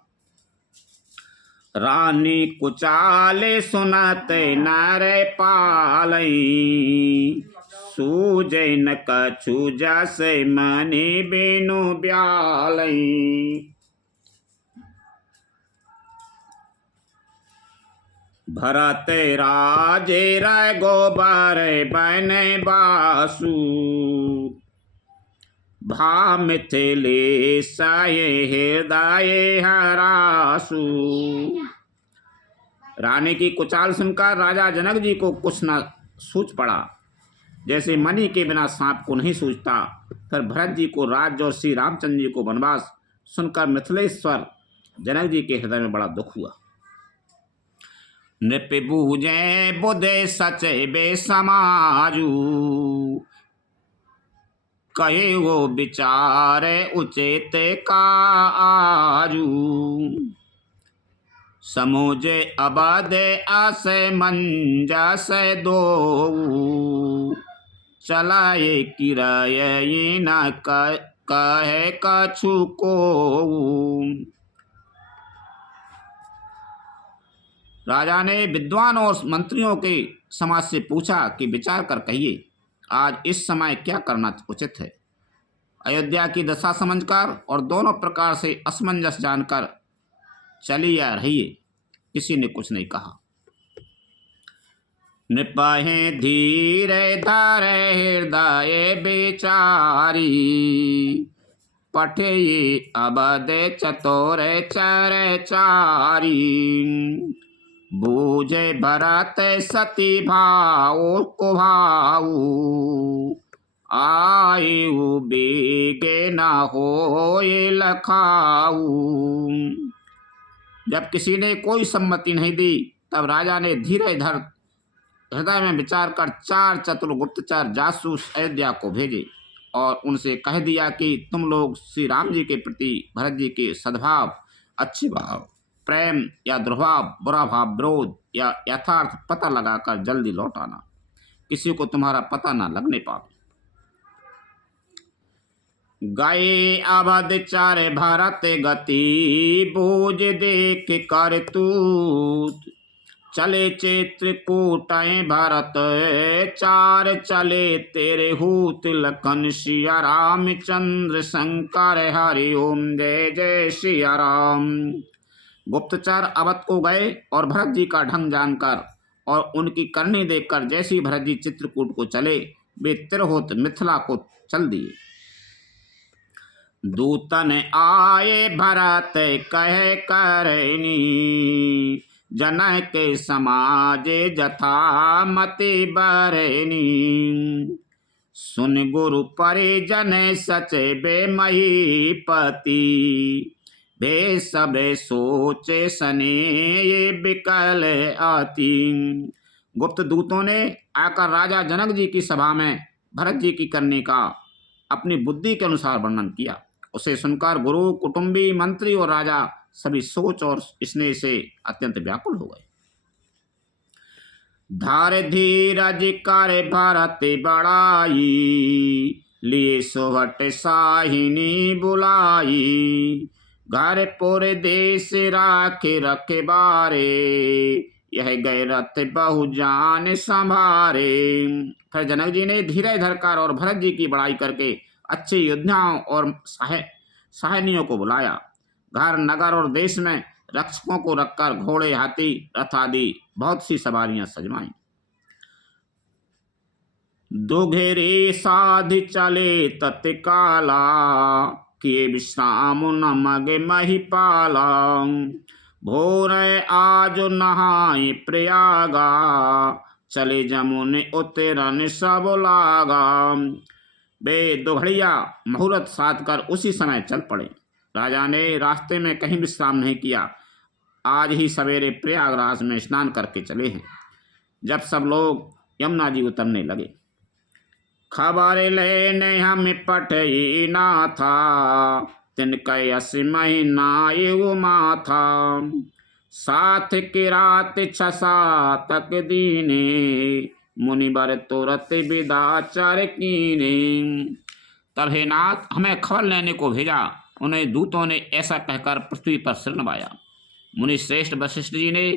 रानी कुचाले सुनते नर पालई, सूझे न कछु जैसे मनि बिनु ब्यालई। भरत राजे रै गोबर बन बासु, भा मिथिले साये हृदय हरासु। रानी की कुचाल सुनकर राजा जनक जी को कुछ न सूझ पड़ा, जैसे मणि के बिना सांप को नहीं सूझता। फिर भरत जी को राज्य और श्री रामचंद्र जी को वनवास सुनकर मिथिलेश्वर जनक जी के हृदय में बड़ा दुख हुआ। नृप बूझे बुधे सचे बे समाजू, कहे वो विचारे उचित का आजू। समूझे अबध असे मंजस दो, चलाए किराए न कहे कछु को। राजा ने विद्वान और मंत्रियों के समाज से पूछा कि विचार कर कहिए, आज इस समय क्या करना उचित है। अयोध्या की दशा समझकर और दोनों प्रकार से असमंजस जानकर चली या रहिए, किसी ने कुछ नहीं कहा। नृपहे धीरे धारे हृदय बेचारी, पठे अबध चतुर चर चारी। बूझे भरत सती भाव को भाऊ, आयु बेगे न हो लखाऊ। जब किसी ने कोई सम्मति नहीं दी, तब राजा ने धीरे धर हृदय में विचार कर 4 चतुर गुप्तचर जासूस अयोध्या को भेजे और उनसे कह दिया कि तुम लोग श्री राम जी के प्रति भरत जी के सद्भाव, अच्छे भाव, प्रेम या दुर्भाव, बुरा भाव, विरोध या यथार्थ पता लगाकर जल्दी लौट आना, किसी को तुम्हारा पता न लगने पावे। गए अवध चार भरत गति, बूझ देख कर तूत, चले चित्रकूट भरत चार चले तेरे हूत लखन सिया रामचंद्र शंकर हरि ओम जय जय सिया राम। गुप्तचर अवध को गए और भरत जी का ढंग जानकर और उनकी करनी देखकर जैसे ही भरत जी चित्रकूट को चले वे तिरहुत मिथिला को चल दिए। दूतन आए भरत कह करनी जनक के समाजे जथा मति बरनी। सुन गुरु परिजन सचे बे महीपति बे सबे सोचे सने ये बिकल आती। गुप्त दूतों ने आकर राजा जनक जी की सभा में भरत जी की करने का अपनी बुद्धि के अनुसार वर्णन किया। उसे सुनकर गुरु कुटुंबी मंत्री और राजा सभी सोच और स्नेह से अत्यंत व्याकुल हो गए। धार धीरज कर भरत बड़ाई लिए सोहट साहिनी बुलाई। घर पुर देश राखे रखे बारे यह गए रथ बहु जान संभारे। फिर जनक जी ने धीरे धरकर और भरत जी की बड़ाई करके अच्छे योद्धाओं और सहायनियों को बुलाया। घर नगर और देश में रक्षकों को रखकर घोड़े हाथी रथ आदि बहुत सी सवारियां सजवाई। दो घेरे साध चले तत्काला किए विश्राम न मगे महिपाला। भोर आज नहाए प्रयागा चले जमुने उतरन सब लागा। वे दोघड़िया मुहूर्त साध कर उसी समय चल पड़े। राजा ने रास्ते में कहीं विश्राम नहीं किया। आज ही सवेरे प्रयागराज में स्नान करके चले हैं। जब सब लोग यमुना जी उतरने लगे, खबर लेने हम पठई ना था तिनका 80 महीना एगो माथा। साथ की रात 6 तक दीने मुनिवर तुरत विदा चर कीने। तब हे नाथ हमें खबर लेने को भेजा। उन्हें दूतों ने ऐसा कहकर पृथ्वी पर सिर नवाया। मुनि श्रेष्ठ वशिष्ठ जी ने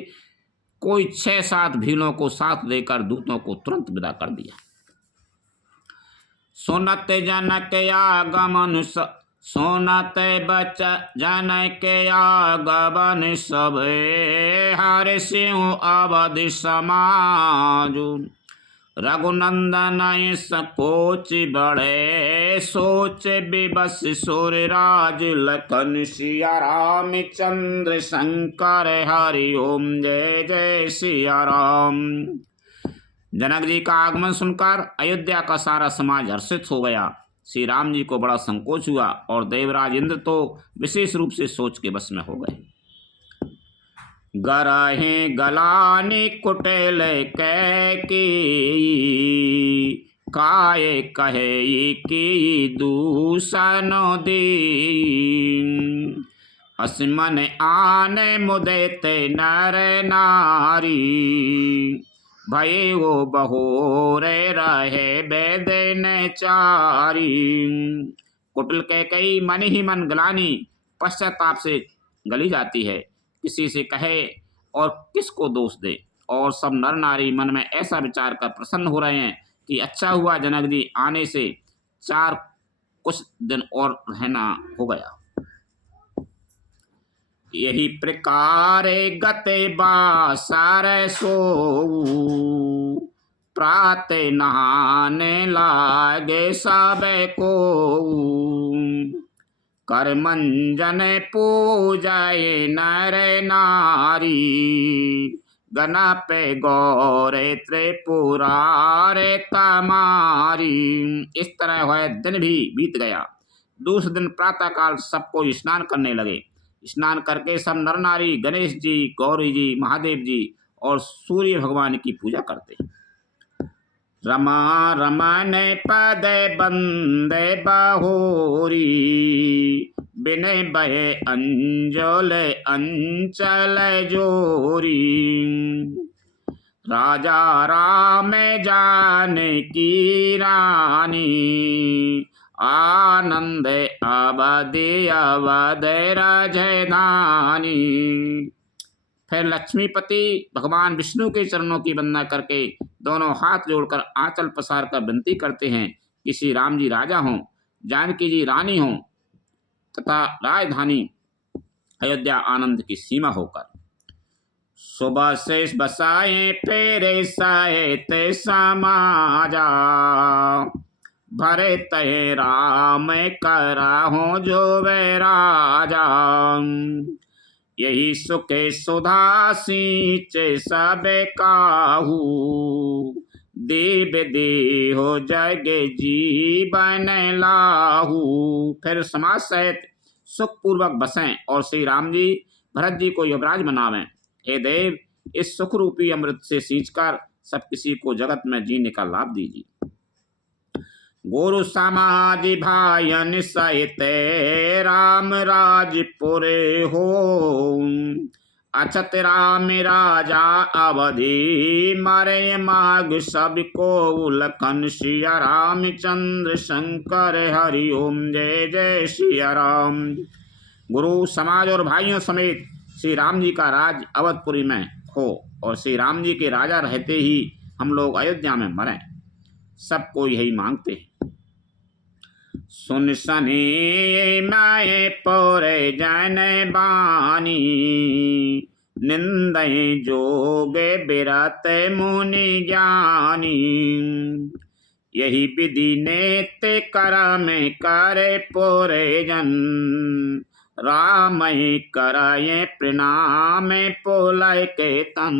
कोई 6-7 भीलों को साथ लेकर दूतों को तुरंत विदा कर दिया। सुनत जनक आगमन सोनत बच जनक आगमन सब हर सिंह अवधि समाजु। रघुनंदन सकोच बढ़े सोच विबस सुरराज लखन सिया रामचंद्र शंकर हरि ओम जय जय सिया राम। जनक जी का आगमन सुनकर अयोध्या का सारा समाज हर्षित हो गया। श्री राम जी को बड़ा संकोच हुआ और देवराज इंद्र तो विशेष रूप से सोच के बस में हो गए। गरहे गलानी कुटेल कैकी काय कहे की दूषण दीन। असमन आने मुदेते नर नारी भये वो बहोरे रहे बेदन चारी। कुटिल कैकई मन ही मन गलानी पश्चाताप से गली जाती है। किसी से कहे और किसको दोष दे। और सब नर नारी मन में ऐसा विचार कर प्रसन्न हो रहे हैं कि अच्छा हुआ जनक जी आने से 4 कुछ दिन और रहना हो गया। यही प्रकार गते बासर सो प्रात नहाने लागे सब को। कर मंजन पूजाए नर नारी गना पे गौरे त्रिपुरारे तमारी। इस तरह वह दिन भी बीत गया। दूसरे दिन प्रातःकाल सबको स्नान करने लगे। स्नान करके सब नर नारी गणेश जी गौरी जी महादेव जी और सूर्य भगवान की पूजा करते। रमा रमन पद बंदे बहोरी बिने बहे अंजल अंचल जोरी। राजा राम जानकी रानी आनंद अवधि अवध राजधानी। फिर लक्ष्मीपति भगवान विष्णु के चरणों की वंदना करके दोनों हाथ जोड़कर आंचल पसार कर विनती करते हैं कि श्री राम जी राजा हों, जानकी जी रानी हों तथा राजधानी अयोध्या आनंद की सीमा होकर। सुबह से बसाए फेरे साहित समाजा, भरे तहे राम करा हो जो वे राजा। यही सुखे सुधा सींचे सब काहू, देव देहो जगे जीवन लाहू। फिर समाज सहित सुख पूर्वक बसें और श्री राम जी भरत जी को युवराज बनावें। हे देव, इस सुख रूपी अमृत से सींचकर सब किसी को जगत में जीने का लाभ दीजिए। गुरु समाज भायन सहित राम राजपुरे हो, अछत राम राजा अवधि मरे माग सबको लखन। सिया रामचंद्र शंकर हरि ओम, जय जय सिया राम। गुरु समाज और भाइयों समेत श्री राम जी का राज अवधपुरी में हो और श्री राम जी के राजा रहते ही हम लोग अयोध्या में मरें, सबको यही मांगते हैं। सुन सने माए पौरे जन बानी, निंदे जोगे बिरत मुनि ज्ञानी। यही विधि नेत्य करम करे पोरे जन, राम कराये प्रणाम पोलय के तन।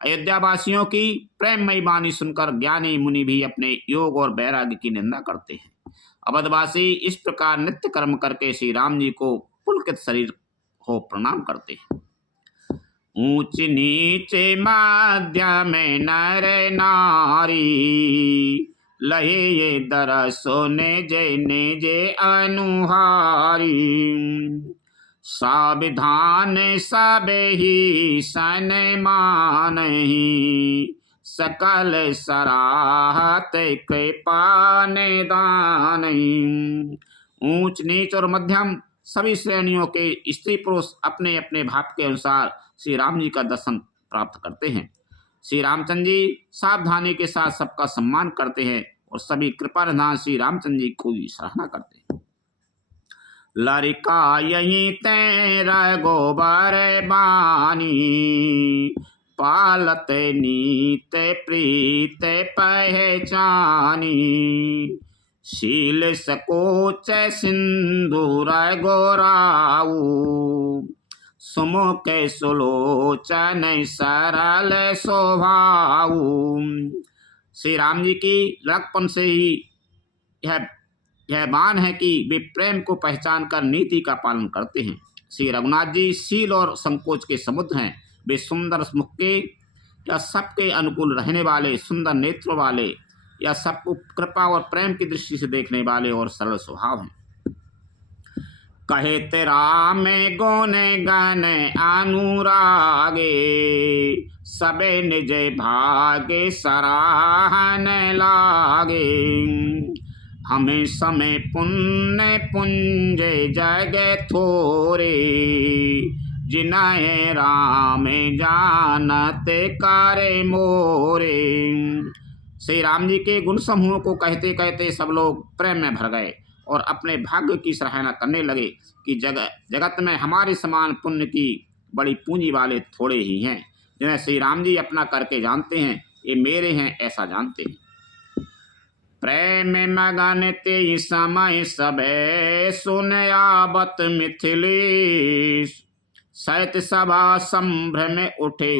अयोध्या वासियों की प्रेममयी वाणी सुनकर ज्ञानी मुनि भी अपने योग और वैराग्य की निंदा करते हैं। अवधवासी इस प्रकार नित्य कर्म करके श्री राम जी को पुलकित शरीर हो प्रणाम करते हैं। ऊंच नीचे माध्यम नर नारी, लहे ये दरसो ने जे अनुहारी। सावधान सब ही सन मानहि, सकल सराहत कृपा निदान। ऊंच नीच और मध्यम सभी श्रेणियों के स्त्री पुरुष अपने अपने भाव के अनुसार श्री राम जी का दर्शन प्राप्त करते हैं। श्री रामचंद्र जी सावधानी के साथ सबका सम्मान करते हैं और सभी कृपा निधान श्री रामचंद्र जी को भी सराहना करते हैं। लड़का यही तेरा गोबर बानी, पालत नीत प्रीत पहचानी। शील सकोच सिंदूर गोराऊ, सुमुख सुलोचन सरल स्वभाव। श्री राम जी की लड़कपन से ही यह मान है कि वे प्रेम को पहचान कर नीति का पालन करते हैं। श्री रघुनाथ जी शील और संकोच के समुद्र हैं। वे सुंदर मुख के या सबके अनुकूल रहने वाले, सुंदर नेत्रों वाले या सबको कृपा और प्रेम की दृष्टि से देखने वाले और सरल स्वभाव हैं। कहे तेरा में गुण गण अनुरागे, सबे निज भागे सराहन लागे। हमें समय पुण्य पुंज जग थोरे, जिनाए राम जानत करे मोरे। श्री राम जी के गुण समूह को कहते कहते सब लोग प्रेम में भर गए और अपने भाग्य की सराहना करने लगे कि जगत में हमारे समान पुण्य की बड़ी पूंजी वाले थोड़े ही हैं। जिन्हें श्री राम जी अपना करके जानते हैं, ये मेरे हैं ऐसा जानते हैं। प्रेम मगन ते समय सबे सुन आवत मिथिलेश, सैत सभा संभ्रम उठे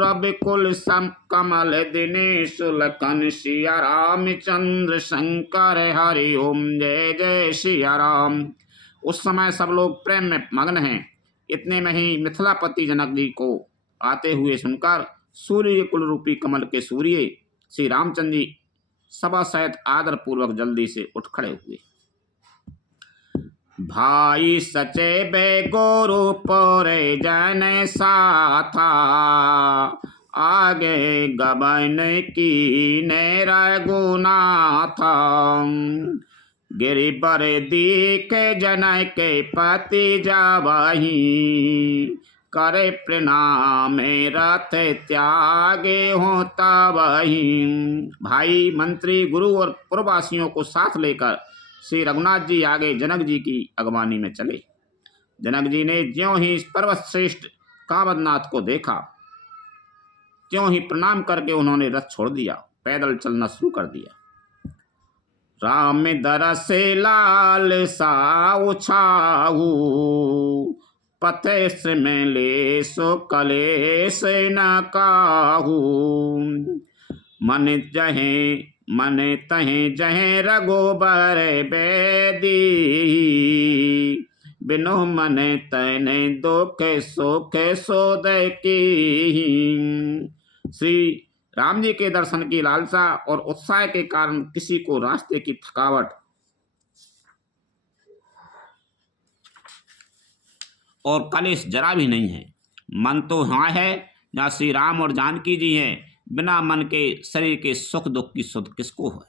रब कुल सम कमल दिनेश। लखन सिया रामचंद्र शंकर हरि ओम, जय जय सिया राम। उस समय सब लोग प्रेम में मग्न हैं। इतने में ही मिथिलापति जनक जी को आते हुए सुनकर सूर्य कुल रूपी कमल के सूर्य श्री रामचंद्र जी सभा सहित आदर पूर्वक जल्दी से उठ खड़े हुए। भाई सचे बे गुरु पोरे जन साथा, आगे गबन की ने रघुनाथा। गिरिबर दीख जनय के पति जावही, करे प्रणाम रथ त्यागे हो तबहि। भाई, मंत्री, गुरु और पुरवासियों को साथ लेकर श्री रघुनाथ जी आगे जनक जी की अगवानी में चले। जनक जी ने ज्यों ही पर्वत श्रेष्ठ कामदनाथ को देखा, त्यों ही प्रणाम करके उन्होंने रथ छोड़ दिया, पैदल चलना शुरू कर दिया। राम दरसे लाल साऊ छाऊ, पथे से मेले सो कले से न काहू। मन जहे मन तहे जहे रघुबर बेदी, बिनु मन तने दुख सुख सोद की। श्री राम जी के दर्शन की लालसा और उत्साह के कारण किसी को रास्ते की थकावट और कलेश जरा भी नहीं है। मन तो वहाँ है जहाँ श्री राम और जानकी जी हैं। बिना मन के शरीर के सुख दुख की सुध किसको है।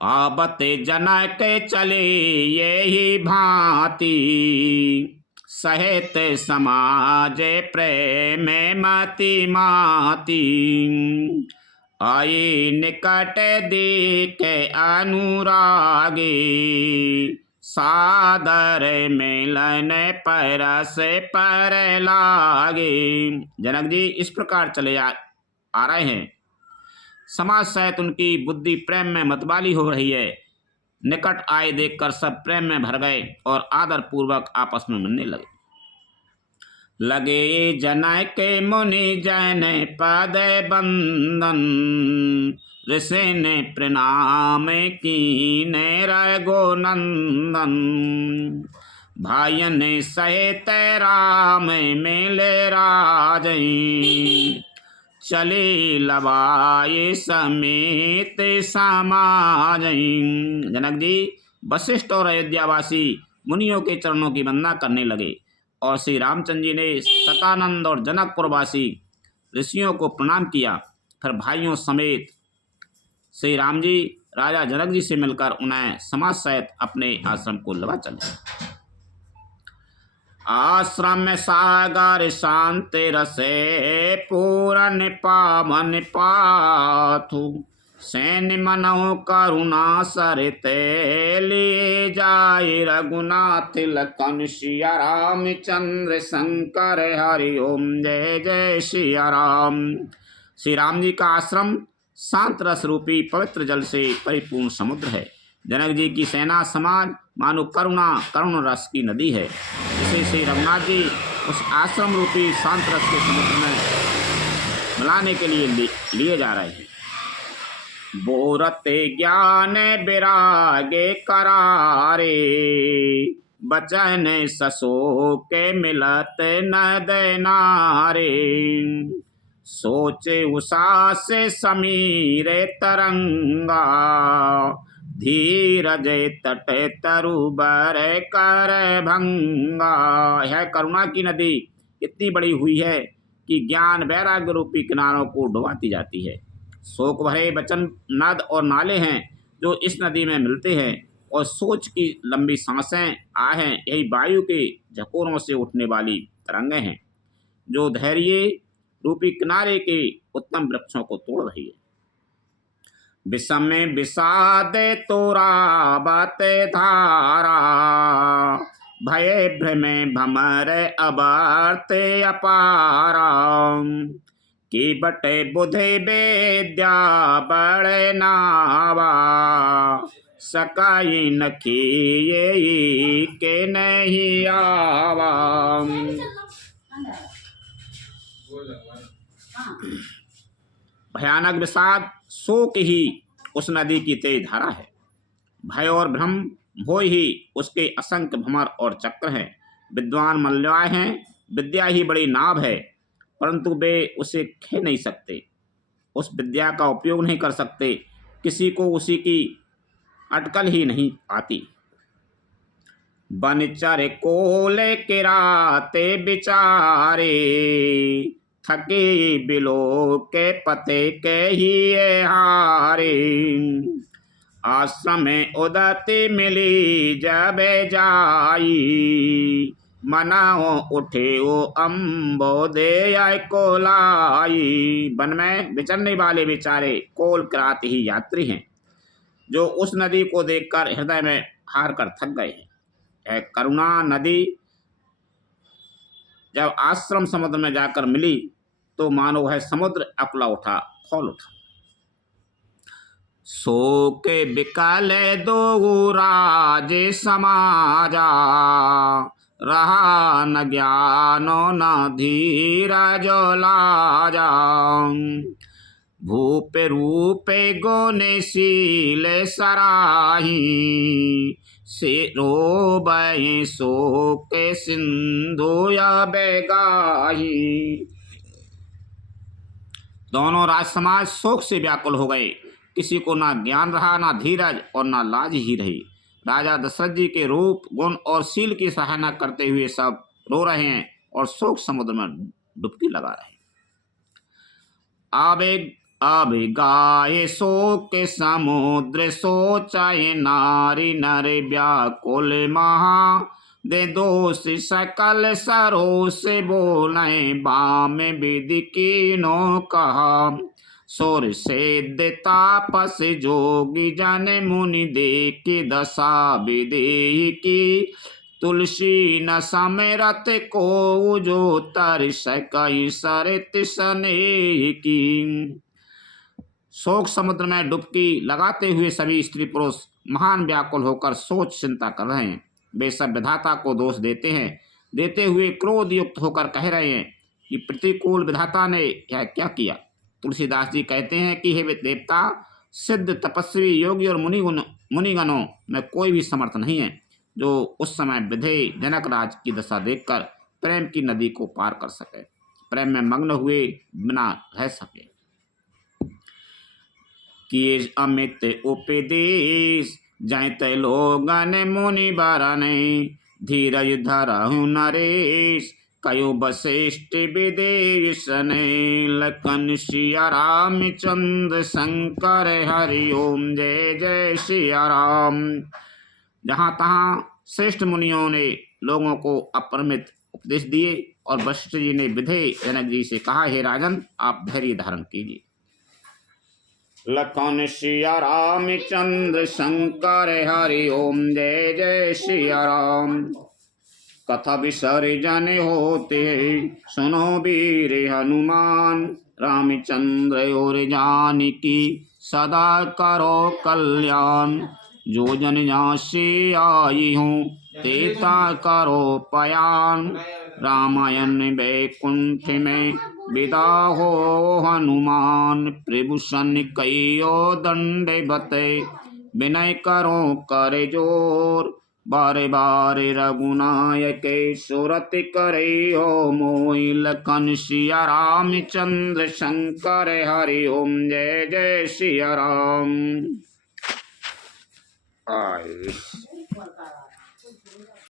आबते जनक चले यही भांति, सहित समाज प्रेम मति माती। आई निकट देख अनुरागे, सादर मिलन परस पर लागे। जनक जी इस प्रकार चले आ रहे हैं। समाज सहित उनकी बुद्धि प्रेम में मतवाली हो रही है। निकट आए देखकर सब प्रेम में भर गए और आदर पूर्वक आपस में मिलने लगे। लगे जनक के मुनि जन पद बंदन, ऋषि ने प्रणाम कीने रघुनंदन। भाइयन सहित राम मिले राजई, चले लवाए समेत समाज। जनक जी वशिष्ठ और अयोध्यावासी मुनियों के चरणों की वंदना करने लगे और श्री रामचंद्र जी ने सतानंद और जनकपुरवासी ऋषियों को प्रणाम किया। फिर भाइयों समेत श्री राम जी राजा जनक जी से मिलकर उन्हें समाज सहित अपने आश्रम को लवा चले। आश्रम सागर शांत रसे, पूरन पावन पाथु। सैन्य मनहु करुणा सरिते, ले जाय रघुनाथ लखन सिया रामचंद्र शंकर हरि ओम जय जय सिया राम। श्री राम जी का आश्रम शांत रस रूपी पवित्र जल से परिपूर्ण समुद्र है। जनक जी की सेना समाज मानो करुण रस की नदी है, जिसे श्री रघुनाथ जी उस आश्रम रूपी शांत रस के समुद्र में मिलाने के लिए लिए जा रहे हैं। बोरते ज्ञान विरागे करारे, बचन ससो के मिलत नद नारे। सोचे उषा से समीरे तरंगा, धीरज तट तरुबर कर भंगा। यह करुणा की नदी इतनी बड़ी हुई है कि ज्ञान वैराग्य रूपी किनारों को डुबाती जाती है। शोक भरे वचन नद और नाले हैं जो इस नदी में मिलते हैं, और सोच की लंबी सांसें आहें यही वायु के झकोरों से उठने वाली तरंगें हैं जो धैर्य रूपी किनारे के उत्तम वृक्षों को तोड़ रही है। विषम में विषाद तोरा बाते धारा, भय भ्रम भमर अबारते अपारा। की बटे बुधे वेद्या बड़े नावा, सकाई नखी के नहीं आवा। भयानक विषाद शोक ही उस नदी की तेज धारा है। भय और भ्रम भोय ही उसके असंख्य भमर और चक्र हैं। विद्वान मल्लवाय हैं, विद्या ही बड़ी नाव है, परंतु वे उसे खे नहीं सकते, उस विद्या का उपयोग नहीं कर सकते, किसी को उसी की अटकल ही नहीं आती। बनचर कोले किराते बिचारे, थके बिलो के पते के ही हारे। आश्रम उदति मिली जब जाई, मनाओ उठे वो अम्बोदय को लाई। वन में विचरने वाले बेचारे कोल किरात ही यात्री हैं, जो उस नदी को देखकर हृदय में हार कर थक गए हैं। यह करुणा नदी जब आश्रम समुद्र में जाकर मिली तो मानो वह समुद्र अकुला उठा, खोल उठा। सो के बिकाले दो राजे समाजा, रहा न ज्ञानो न धीरज लाजा। भूपे रूपे गोने शीले सराही, सिरो बहे सो के सिंधु या बेगाही। दोनों राज समाज शोक से व्याकुल हो गए। किसी को ना ज्ञान रहा, ना धीरज और ना लाज ही रही। राजा दशरथ जी के रूप, गुण और शील की सराहना करते हुए सब रो रहे हैं और शोक समुद्र में डुबकी लगा रहे हैं। आबे गाये शोक समुद्र, सोचाए नारी नर व्याकुल महा। दे दोष सकल सरो से बोले, बाम विधि कीनो कहा। सोर से तापस जोगी जन मुनि देखी, दशा विदेही की। तुलसी न समरत को जो तर सकई, सरित स्नेह की। शोक समुद्र में डुबकी लगाते हुए सभी स्त्री पुरुष महान व्याकुल होकर सोच चिंता कर रहे हैं। वे सब विधाता को दोष देते हुए क्रोध युक्त होकर कह रहे हैं कि प्रतिकूल विधाता ने यह क्या किया। तुलसीदास जी कहते हैं कि हे देवता, सिद्ध तपस्वी योगी और मुनिगणों में कोई भी समर्थ नहीं है जो उस समय विधेय जनक राज की दशा देखकर प्रेम की नदी को पार कर सके, प्रेम में मग्न हुए बिना रह सके। किए अमित उपदेश, जैत लोगन मुनि बरने। धीरज धरहु नरेश, कयो वशिष्ठ विदेशने। लखन सिया रामचंद्र शंकर हरि ओम, जय जय सिया राम। जहाँ तहाँ श्रेष्ठ मुनियों ने लोगों को अपरिमित उपदेश दिए और वशिष्ठ जी ने विधेय जनक जी से कहा, हे राजन, आप धैर्य धारण कीजिए। लखन सिया रामचंद्र शंकर हरि ओम, जय जय सिया राम। कथा विसर्जन होते सुनो वीर हनुमान। रामचंद्र और जानकी सदा करो कल्याण। जो जन यहाँ से आई हूँ, तेता करो पयान। रामायण वैकुंठ में विदा हो हनुमान। प्रभुषण कइयो दंडवत, विनय करो कर जोर। बारे बारे रघुनायक सुरत करे हो मोहि। लखन सिया रामचंद्र शंकर हरि ओम, जय जय सिया राम।